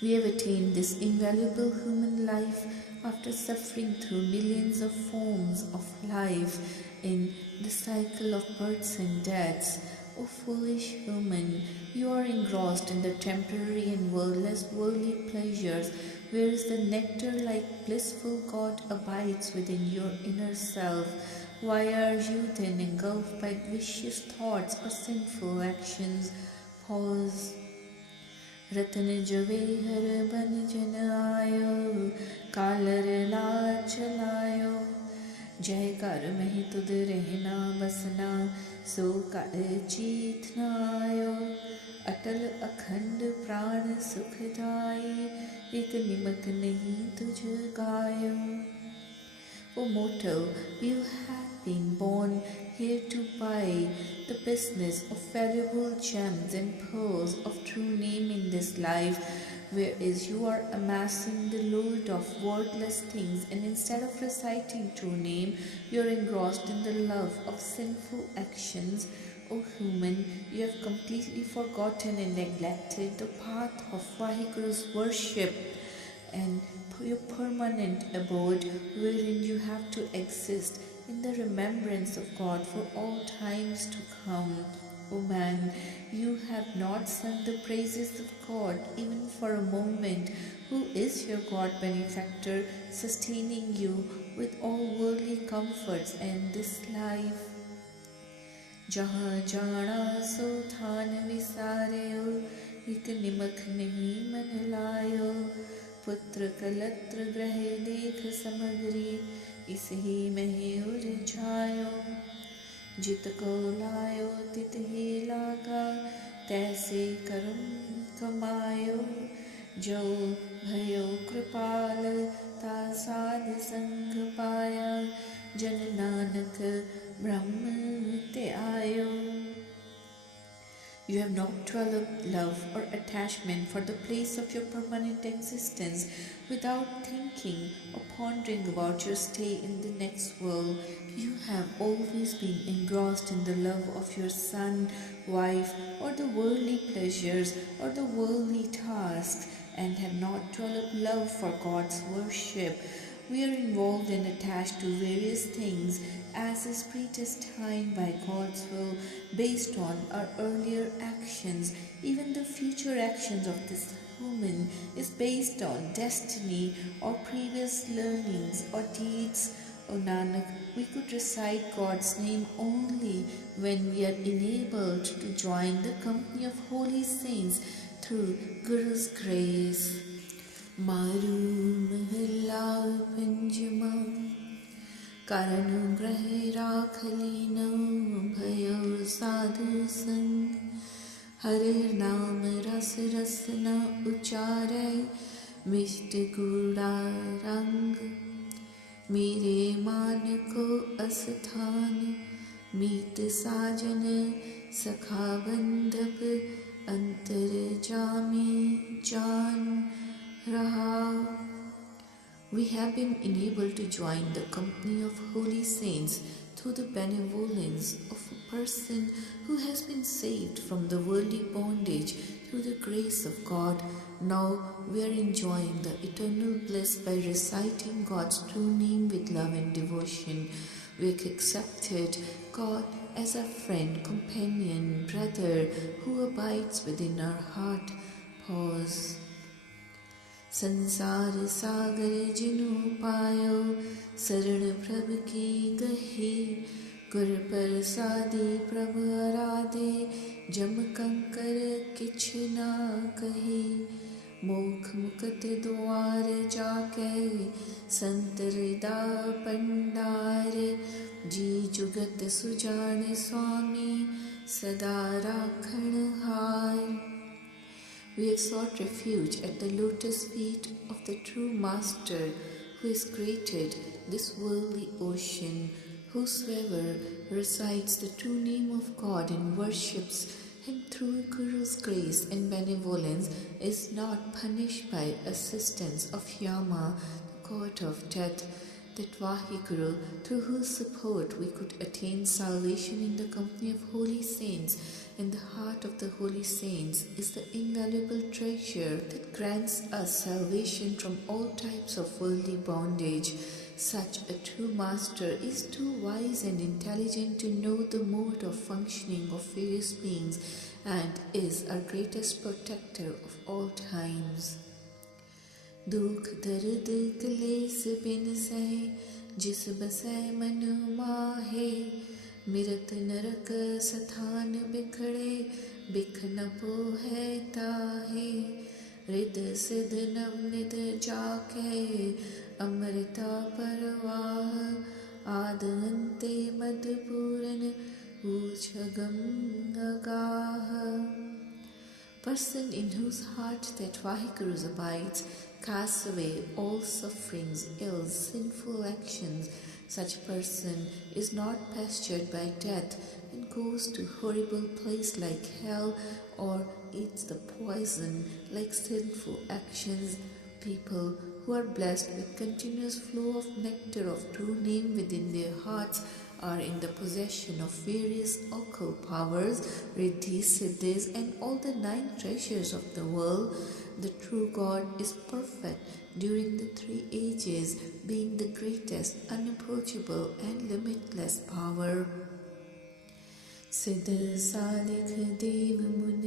We have attained this invaluable human life after suffering through millions of forms of life in the cycle of births and deaths. O foolish human, you are engrossed in the temporary and worldless worldly pleasures, whereas the nectar-like blissful God abides within your inner self. Why are you then engulfed by vicious thoughts or sinful actions? Pause. रतन जवे हर बन जन आयो, कालर लाज चलायो, जय कर मही तुद रहना बसना, सो कर जीत न आयो, अटल अखंड प्राण सुखदाई, एक निमक नहीं तुझ गायो। O mortal, you have been born here to buy the business of valuable gems and pearls of true name in this life, whereas you are amassing the load of worthless things, and instead of reciting true name, you are engrossed in the love of sinful actions. O human, you have completely forgotten and neglected the path of Vahiguru's worship and your permanent abode wherein you have to exist in the remembrance of God for all times to come. O man, you have not sung the praises of God even for a moment, who is your God benefactor, sustaining you with all worldly comforts and this life. जहाँ जाना सो थान विसारयो, एक निमख नहीं मन लायो, पुत्र कलत्र ग्रहे देख समग्री, इस ही में उलझायो, जित को लायो तित ही लागा, तैसे कर्म कमायो, जो भयो कृपाल ता साध संग पाया, जन नानक ब्रह्म ते आयो. You have not developed love or attachment for the place of your permanent existence without thinking or pondering about your stay in the next world. You have always been engrossed in the love of your son, wife, or the worldly pleasures or the worldly tasks, and have not developed love for God's worship. We are involved and attached to various things as is predestined by God's will based on our earlier actions. Even the future actions of this human is based on destiny or previous learnings or deeds. O Nanak, we could recite God's name only when we are enabled to join the company of holy saints through Guru's grace. Maru mahalla panjama karanu grahe rakhalina bhayo sadhu sang Harir naam ras rasna uchare misht guda rang mere मान को अस्थान मीत साजन सखा बंधप अंतर जामी जान Raha. We have been enabled to join the company of holy saints through the benevolence of a person who has been saved from the worldly bondage through the grace of God. Now we are enjoying the eternal bliss by reciting God's true name with love and devotion. We have accepted God as our friend, companion, brother who abides within our heart. Pause. संसार सागर जिनु पायो शरण प्रभ की गही गुर प्रसादी प्रभ आराधे जम कंकर किछ ना कही मोख मुकत द्वार जाके संत हृदय पंडार जी जुगत सुजान स्वामी सदा राखण हार. We have sought refuge at the lotus feet of the true Master who has created this worldly ocean. Whosoever recites the true name of God and worships Him through Guru's grace and benevolence is not punished by assistance of Yama, the god of death. That Vahiguru, through whose support we could attain salvation in the company of holy saints, and the heart of the holy saints is the invaluable treasure that grants us salvation from all types of worldly bondage. Such a true master is too wise and intelligent to know the mode of functioning of various beings and is our greatest protector of all times. दुख दर्द क्लेश बिन सहे जिस बसै मन माहे मिरत नरक स्थान बिखड़े बिख न पोहै ताहे रिद सिद नवनिध जाके अमृता परवाह आद अंते मद पूरन ऊछ गम अगाह. Person in whose heart that Vahiguru abides casts away all sufferings, ills, sinful actions. Such person is not pastured by death and goes to horrible place like hell or eats the poison like sinful actions. People who are blessed with continuous flow of nectar of true name within their hearts are in the possession of various occult powers, riddhis, siddhis, and all the 9 treasures of the world, the true God is perfect during the 3 ages, being the greatest, unapproachable, and limitless power. सिद्ध सालिख देव मुन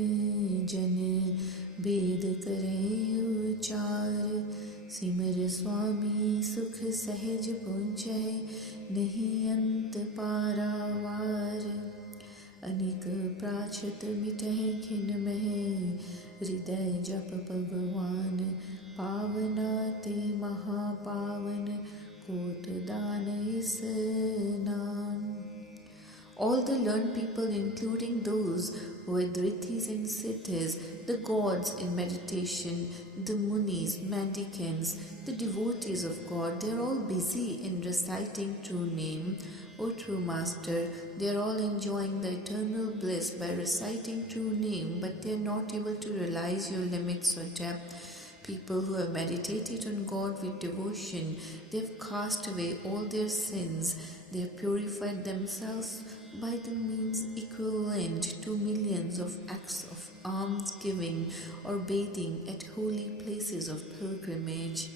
जन वेद करे उचार सिमर स्वामी सुख सहज पहुँचै नहीं अंत पारावार अनेक प्राचत मिटहि खिन मह हृदय जप भगवान पावना ते महापावन कोट दान इस नाम. All the learned people, including those who had riddhis and siddhis, the gods in meditation, the munis, mendicants, the devotees of God, they are all busy in reciting true name. O true Master, they are all enjoying the eternal bliss by reciting true name, but they are not able to realize your limits or depth. People who have meditated on God with devotion, they have cast away all their sins, they have purified themselves by the means equivalent to millions of acts of alms giving or bathing at holy places of pilgrimage.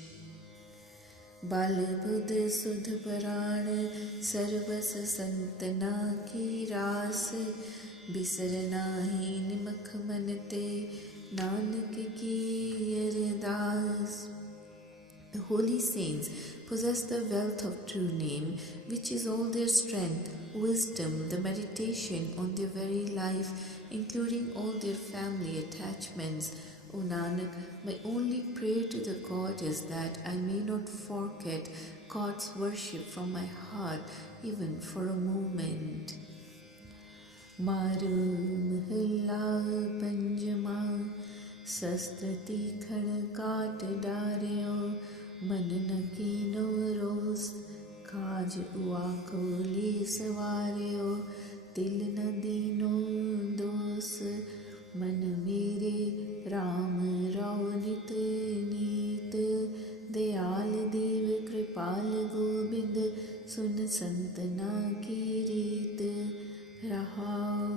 Bal buddh sudh paran sarvas santana ki ras bisar nahi nimakh manate nanak ki ardas. The holy saints possess the wealth of true name, which is all their strength, wisdom, the meditation on their very life, including all their family attachments. O Nanak, my only prayer to the God is that I may not forget God's worship from my heart even for a moment. Maru Mahalla Panjama Sastrati Khadkat Daryo मन न कीनो रोस काज उआ को ले सवार्यो तिल न दीनो दोस मन मेरे राम राव नित नीत दयाल देव कृपाल गोविंद सुन संतना की रीत रहाओ.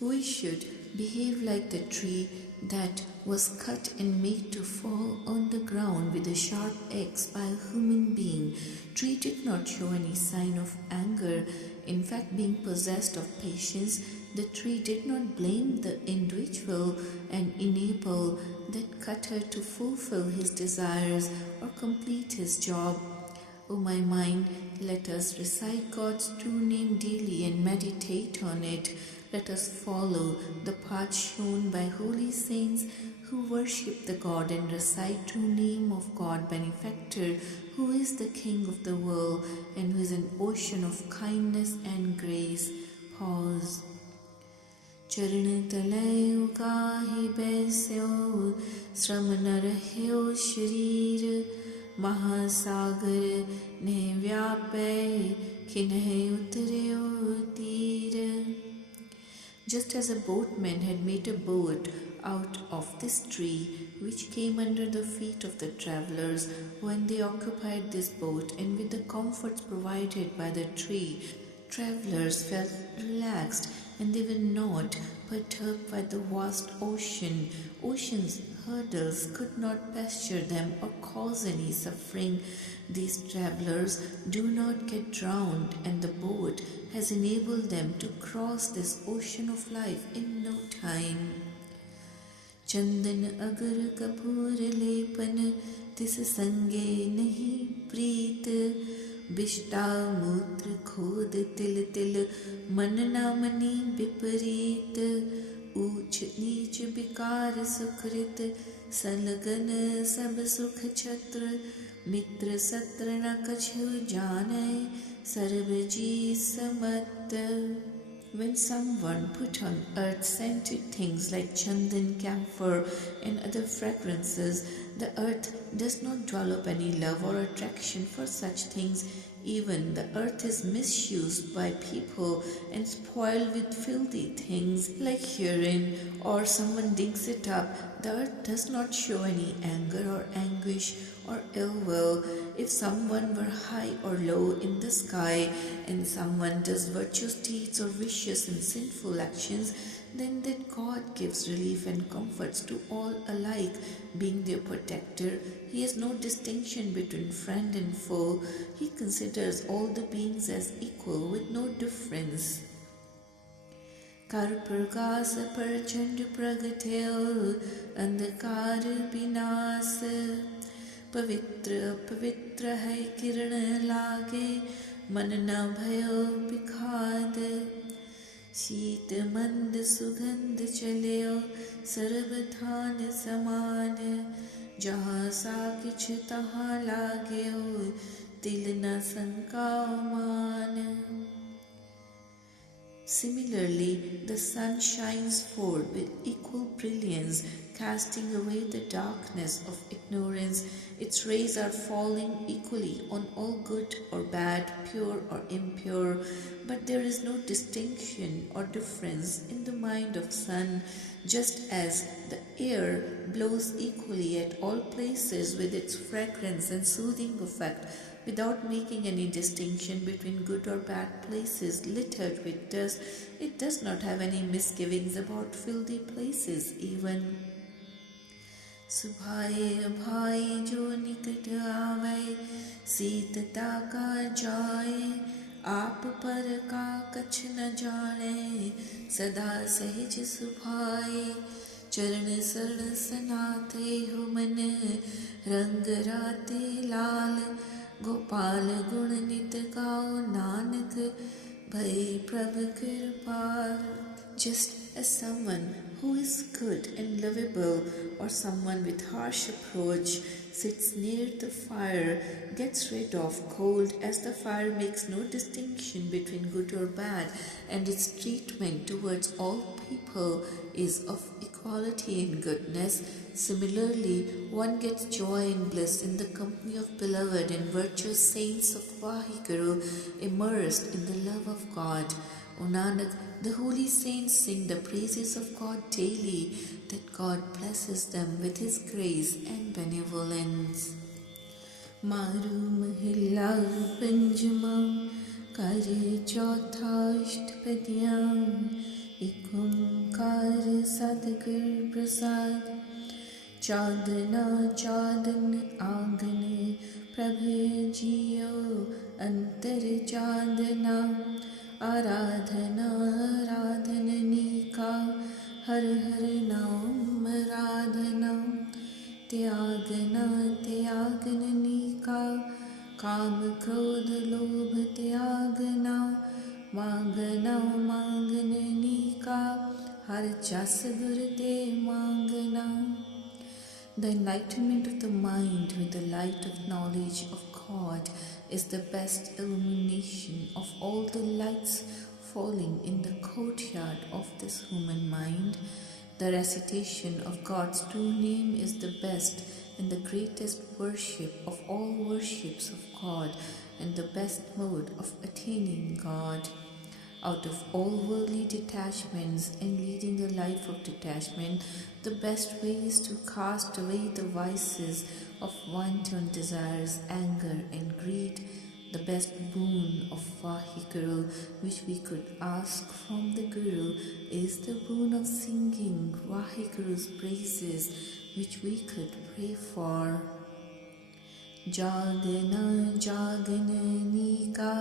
We should behave like the tree that was cut and made to fall on the ground with a sharp axe by a human being. Tree did not show any sign of anger. In fact, being possessed of patience, the tree did not blame the individual and enable that cutter to fulfill his desires or complete his job. O my mind, let us recite God's true name daily and meditate on it. Let us follow the path shown by holy saints who worship the God and recite true name of God, benefactor, who is the King of the world and who is an ocean of kindness and grace. Pause. Charan talayo kahi baisyo sram na rahyo sharir mahasagar ne vyapay kinhe utaryo tir. Just as a boatman had made a boat out of this tree, which came under the feet of the travelers when they occupied this boat, and with the comforts provided by the tree, travelers felt relaxed and they were not perturbed by the vast ocean. Ocean's hurdles could not pasture them or cause any suffering. These travelers do not get drowned, and the boat has enabled them to cross this ocean of life in no time. Chandan agar kapoor lepan tis sange nahi preet Bishta mutra khod til til man na mani vipareet Uch neech bikar sukrit salgan sab sukh chhatra Mitra satra na kachu janai sarvji samat. When someone put on earth-scented things like chandan, camphor and other fragrances, the earth does not develop any love or attraction for such things. Even the earth is misused by people and spoiled with filthy things like urine, or someone digs it up. The earth does not show any anger or anguish or ill will. If someone were high or low in the sky, and someone does virtuous deeds or vicious and sinful actions, then that God gives relief and comforts to all alike, being their protector. He has no distinction between friend and foe. He considers all the beings as equal with no difference. कर प्रकाश प्रचंड प्रगट्यो अंधकार विनाश पवित्र पवित्र है किरण लागे मन न भयो विखाद शीत मंद सुगंध चल्यो सर्वधान समान जहाँ सा किछ तहाँ लाग्यो तिल न शंका मान. Similarly, the sun shines forth with equal brilliance, casting away the darkness of ignorance. Its rays are falling equally on all good or bad, pure or impure, but there is no distinction or difference in the mind of sun, just as the air blows equally at all places with its fragrance and soothing effect, without making any distinction between good or bad places littered with dust. It does not have any misgivings about filthy places even. सुभाए भाई जो निकट आवे शीतता का जाए आप पर का कछ न जाने सदा सहज सुभाए चरण शरण सनाते हो मन रंग राते लाल गोपाल गुण नित गाओ नानक भय प्रभु कृपाल. Just as someone who is good and lovable or someone with harsh approach sits near the fire, gets rid of cold, as the fire makes no distinction between good or bad, and its treatment towards all people is of equality in goodness. Similarly, one gets joy and bliss in the company of beloved and virtuous saints of Vaheguru, immersed in the love of God. O Nanak, the holy saints sing the praises of God daily, that God blesses them with His grace and benevolence. Maru mahilla panjamam kare chauthaashtapadyam ikumkar sadgur prasad चादना चादन आंगन प्रभु जियो अंतर चादना आराधना आराधननी का हर हर नाम आराधना त्यागना त्यागननी का काम क्रोध लोभ त्यागना मांगना मांगननी का हर जस गुर ते मांगना. The enlightenment of the mind with the light of knowledge of God is the best illumination of all the lights falling in the courtyard of this human mind. The recitation of God's true name is the best and the greatest worship of all worships of God, and the best mode of attaining God. Out of all worldly detachments and leading a life of detachment, the best way is to cast away the vices of wanton desires, anger and greed. The best boon of Vaheguru which we could ask from the Guru is the boon of singing Vaheguru's praises, which we could pray for. Jagana jagana ka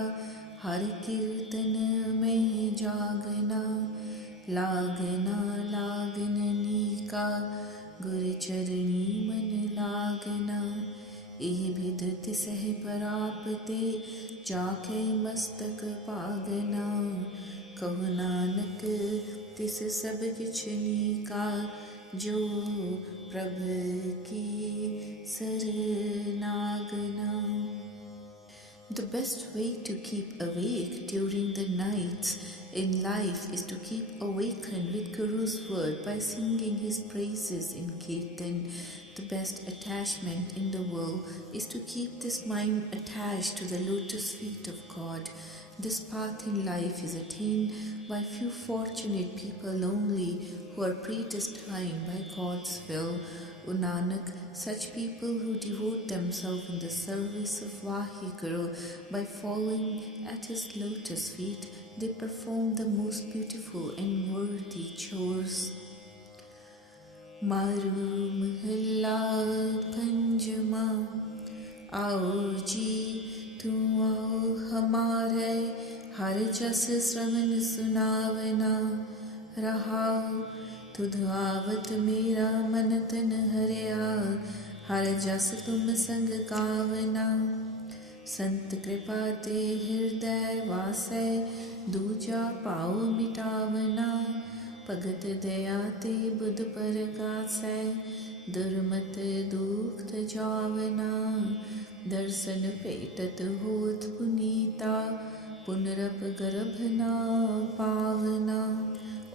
हर कीर्तन में जागना लागना लागननी का गुर चरणी मन लागना एह विधत सह परापते जाके मस्तक पागना कहु नानक तिस सब किछनी का जो प्रभु की सरनागना. The best way to keep awake during the nights in life is to keep awakened with Guru's word by singing his praises in Kirtan. The best attachment in the world is to keep this mind attached to the lotus feet of God. This path in life is attained by few fortunate people only who are predestined by God's will. O Nanak, such people who devote themselves in the service of Vaheguru by falling at his lotus feet, they perform the most beautiful and worthy chores. Maru Mahalla Panjama Ao ji tu ao hamare har jas sravan sunavana rahao तुध आवत मेरा मन तन हरया हर जस तुम संग कावना संत कृपा ते हृदय वासै दूजा पाओ मिटावना भगत दया ते बुध परगासै दुर्मत दुख जावना दर्शन पेटत होत पुनीता पुनरप गर्भ ना पावना.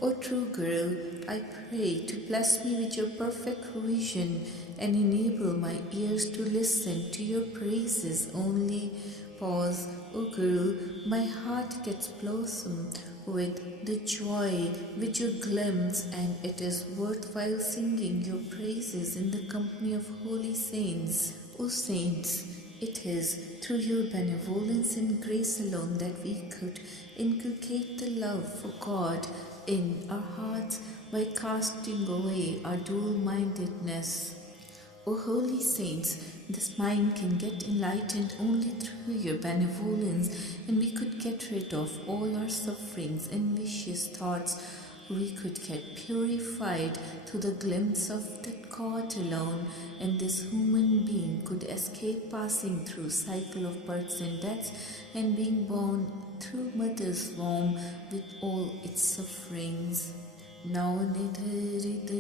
O true Guru, I pray to bless me with your perfect vision and enable my ears to listen to your praises only. Pause, O Guru, my heart gets blossom with the joy which you glimpse, and it is worthwhile singing your praises in the company of holy saints. O saints, it is through your benevolence and grace alone that we could inculcate the love for God in our hearts by casting away our dual-mindedness. O holy saints, this mind can get enlightened only through your benevolence, and we could get rid of all our sufferings and vicious thoughts. We could get purified through the glimpse of that God alone, and this human being could escape passing through cycle of births and deaths and being born through mother's womb with all its sufferings. Now nidharit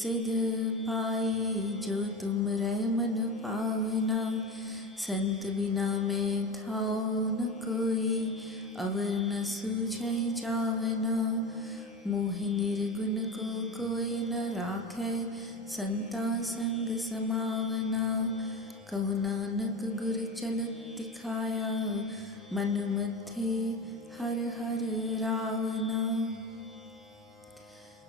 siddh pai jo tumre man pavana sant bina mein thao na koi avar na sujhai javana मोहि निर्गुण को कोई न राखे संता संग समावना कहु नानक गुर चलत दिखाया मन मध्य हर हर रावना.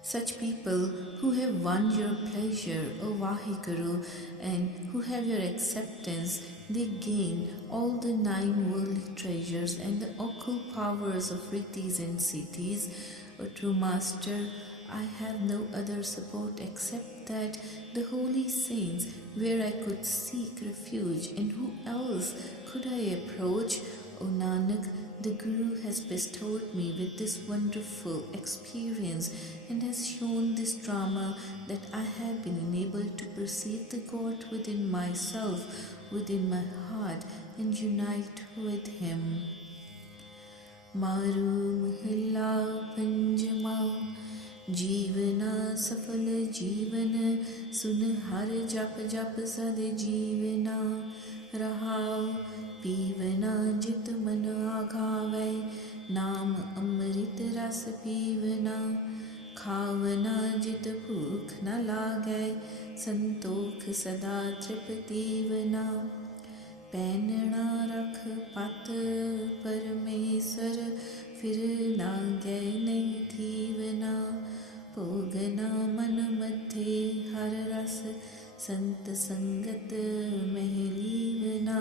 Such people who have won your pleasure, O Vaheguru, and who have your acceptance, they gain all the 9 worldly treasures and the occult powers of riddhis and siddhis. O true Master, I have no other support except that the holy saints, where I could seek refuge, and who else could I approach? O Nanak, the Guru has bestowed me with this wonderful experience and has shown this drama that I have been enabled to perceive the God within myself, within my heart, and unite with Him. मारू महला पंजमा जीवना सफल जीवन सुन हर जप जप सद जीवना रहाओ पीवना जित मन आघावै नाम अमृत रस पीवना खावना जित भूख न लागै संतोख सदा तृप्तिवना पैनना रख पत परमेश्वर फिर नागै नहीं थीवना भोगना मन मध्य हर रस संत संगत महलीवना.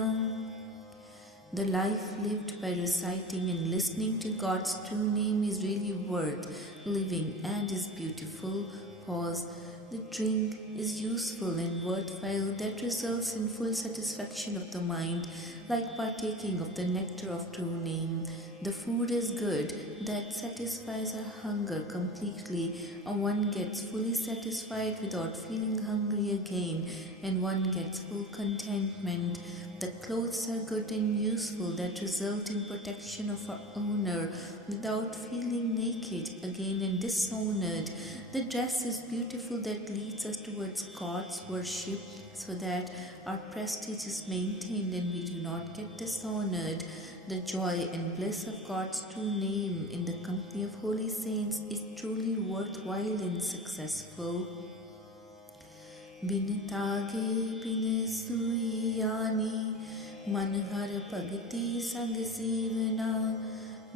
The life lived by reciting and listening to God's true name is really worth living and is beautiful. Pause. The drink is useful and worthwhile that results in full satisfaction of the mind, like partaking of the nectar of true name. The food is good that satisfies our hunger completely, and one gets fully satisfied without feeling hungry again, and one gets full contentment. The clothes are good and useful that result in protection of our owner without feeling naked again and dishonored. The dress is beautiful that leads us towards God's worship so that our prestige is maintained and we do not get dishonored. The joy and bliss of God's true name in the company of holy saints is truly worthwhile and successful. बिन तागे बिन सुइयानी मन हर भगति संग सीवना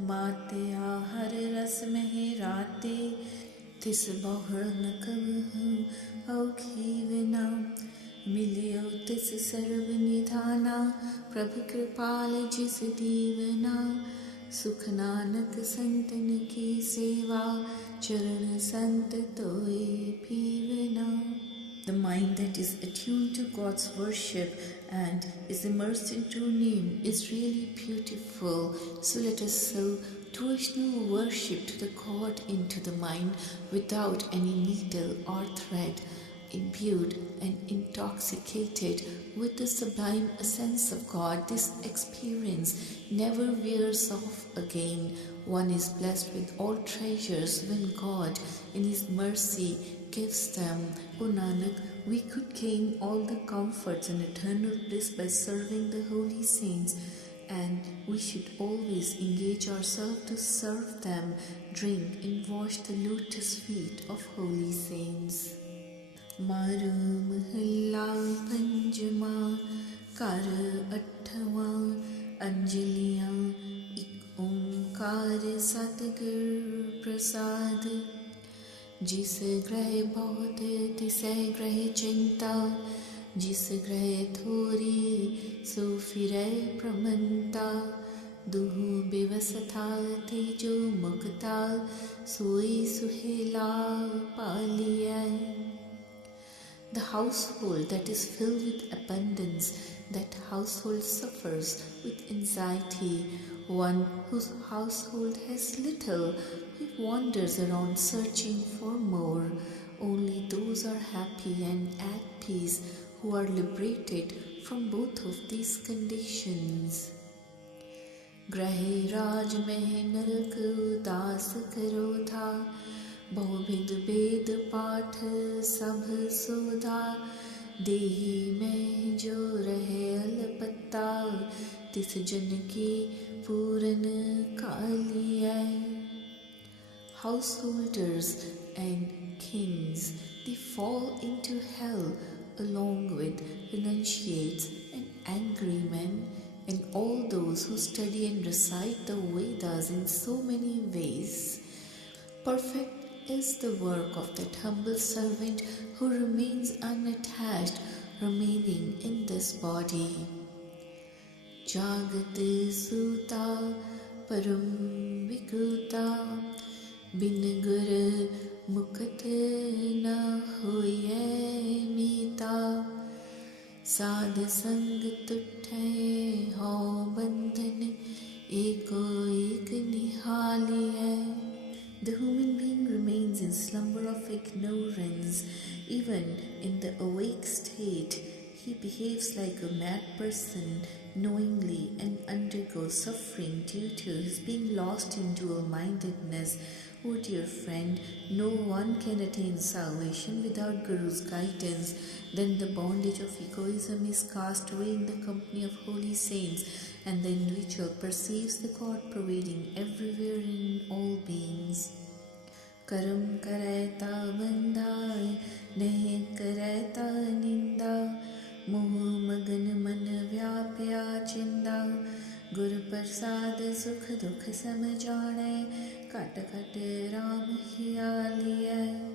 माते हर रस में राते तिस बहुर न कबहु औखी विना, मिलियो तिस सर्व निधाना, प्रभु कृपाल जिस दीवना। सुख नानक संतन की सेवा, चरण संत तोए पीवना। The mind that is attuned to God's worship and is immersed in true name is really beautiful. So let us sow devotional worship to the God into the mind without any needle or thread, imbued and intoxicated with the sublime essence of God. This experience never wears off again. One is blessed with all treasures when God, in His mercy, gives them. O Nanak, we could gain all the comforts and eternal bliss by serving the holy saints, and we should always engage ourselves to serve them, drink and wash the lotus feet of holy saints. Maru Mahalla Panjama Kar Atthawa Anjaliyan Ik Omkar Satgur Prasad जिस ग्रह बहुत तिस ग्रह चिंता जिस ग्रह थोरी सो फिरै प्रमंता दुहु बेवसथा तेजो मुक्ता सोई सुहेला पालियै. The household that is filled with abundance, that household suffers with anxiety. One whose household has little, he wanders around searching for more. Only those are happy and at peace who are liberated from both of these conditions. ग्रहे राज में नरक उदास करो था, बहुविध वेद पाठ सब सोधा, देही में जो रहे अलपत्ता, तिस जन की पूरन कालियै. Householders and kings, they fall into hell along with renunciates and angry men, and all those who study and recite the Vedas in so many ways. Perfect is the work of that humble servant who remains unattached, remaining in this body. Jagat Suta Param Vikuta Bin Gur Mukat Na Hoye Mita Sad Sang Tutte Ho Bandhan Eko Ek Nihali Hai. The human being remains in slumber of ignorance. Even in the awake state, he behaves like a mad person knowingly and undergoes suffering due to his being lost in dual-mindedness. Oh dear friend, no one can attain salvation without Guru's guidance. Then the bondage of egoism is cast away in the company of holy saints, and the individual perceives the God pervading everywhere in all beings. Karam kareta bandai, nahi kareta ninda, moh magan man vyapya chinda, Gur Prasad Sukh Dukh Samajane, Kat Kat Ram Hiyaliye.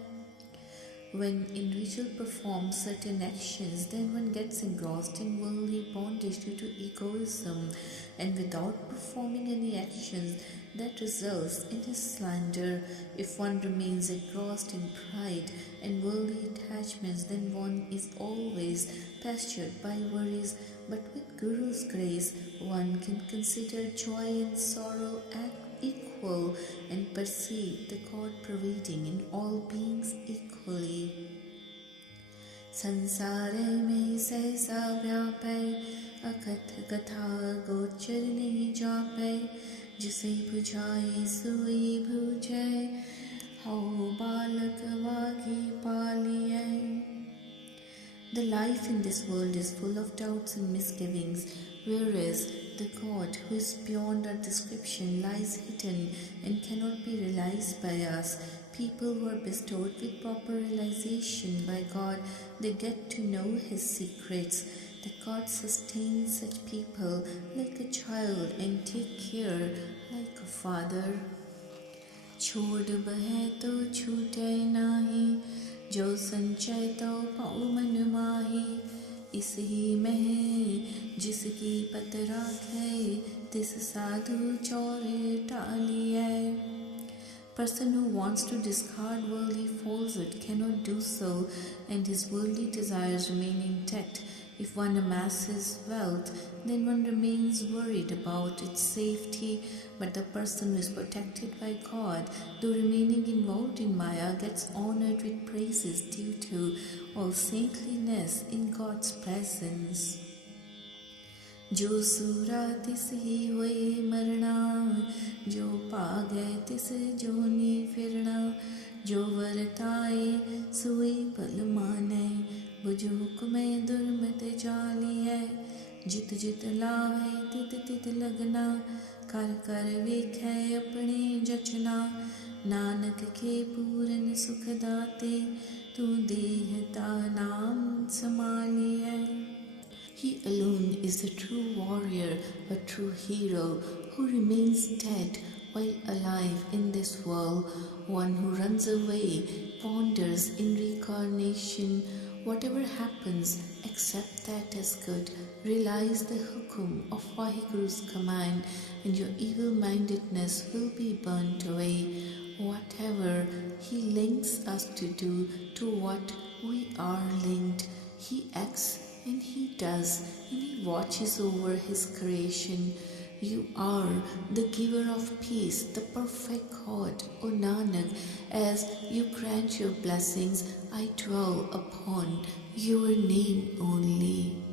When individual performs certain actions, then one gets engrossed in worldly bondage due to egoism, and without performing any actions, that results in his slander. If one remains engrossed in pride and worldly attachments, then one is always pestered by worries. But with Guru's grace, one can consider joy and sorrow equal and perceive the God pervading in all beings equally. Sansare mein सहसा व्यापै, अकथ कथा गोचर नहीं जापै, जिसे बुझाए सोई बुझै, हौ बालक वागी पालियै. The life in this world is full of doubts and misgivings, whereas the God who is beyond our description lies hidden and cannot be realized by us. People who are bestowed with proper realization by God, they get to know His secrets. That God sustains such people like a child and take care like a father. छोड़ बहे तो छूटे नाही, जो संचय तो पाऊ मन माही। इस ही में जिसकी पत राखे, तिस साधु Chaure टालिए। Person who wants to discard worldly falsehood cannot do so, and his worldly desires remain intact. If one amasses wealth, then one remains worried about its safety. But the person who is protected by God, though remaining involved in Maya, gets honored with praises due to all saintliness in God's presence. जो सूरा तिस ही हुए मरना, जो पा गए तिस जोनी फिरना। जो वरताए सुई पल माने, बुझ हुक्मे दुर्मत जालिए। जित जित लावे तित तित लगना, कर कर वेखे अपने जचना। नानक के पूरन सुख दाते, तू देहता नाम संभालिए। He alone is the true warrior, a true hero, who remains dead while alive in this world. One who runs away, ponders in reincarnation. Whatever happens, accept that as good. Realize the hukum of Vaheguru's command, and your evil-mindedness will be burnt away. Whatever he links us to do, to what we are linked, he acts and he does, and he watches over his creation. You are the giver of peace, the perfect God, O Nanak. As you grant your blessings, I dwell upon your name only.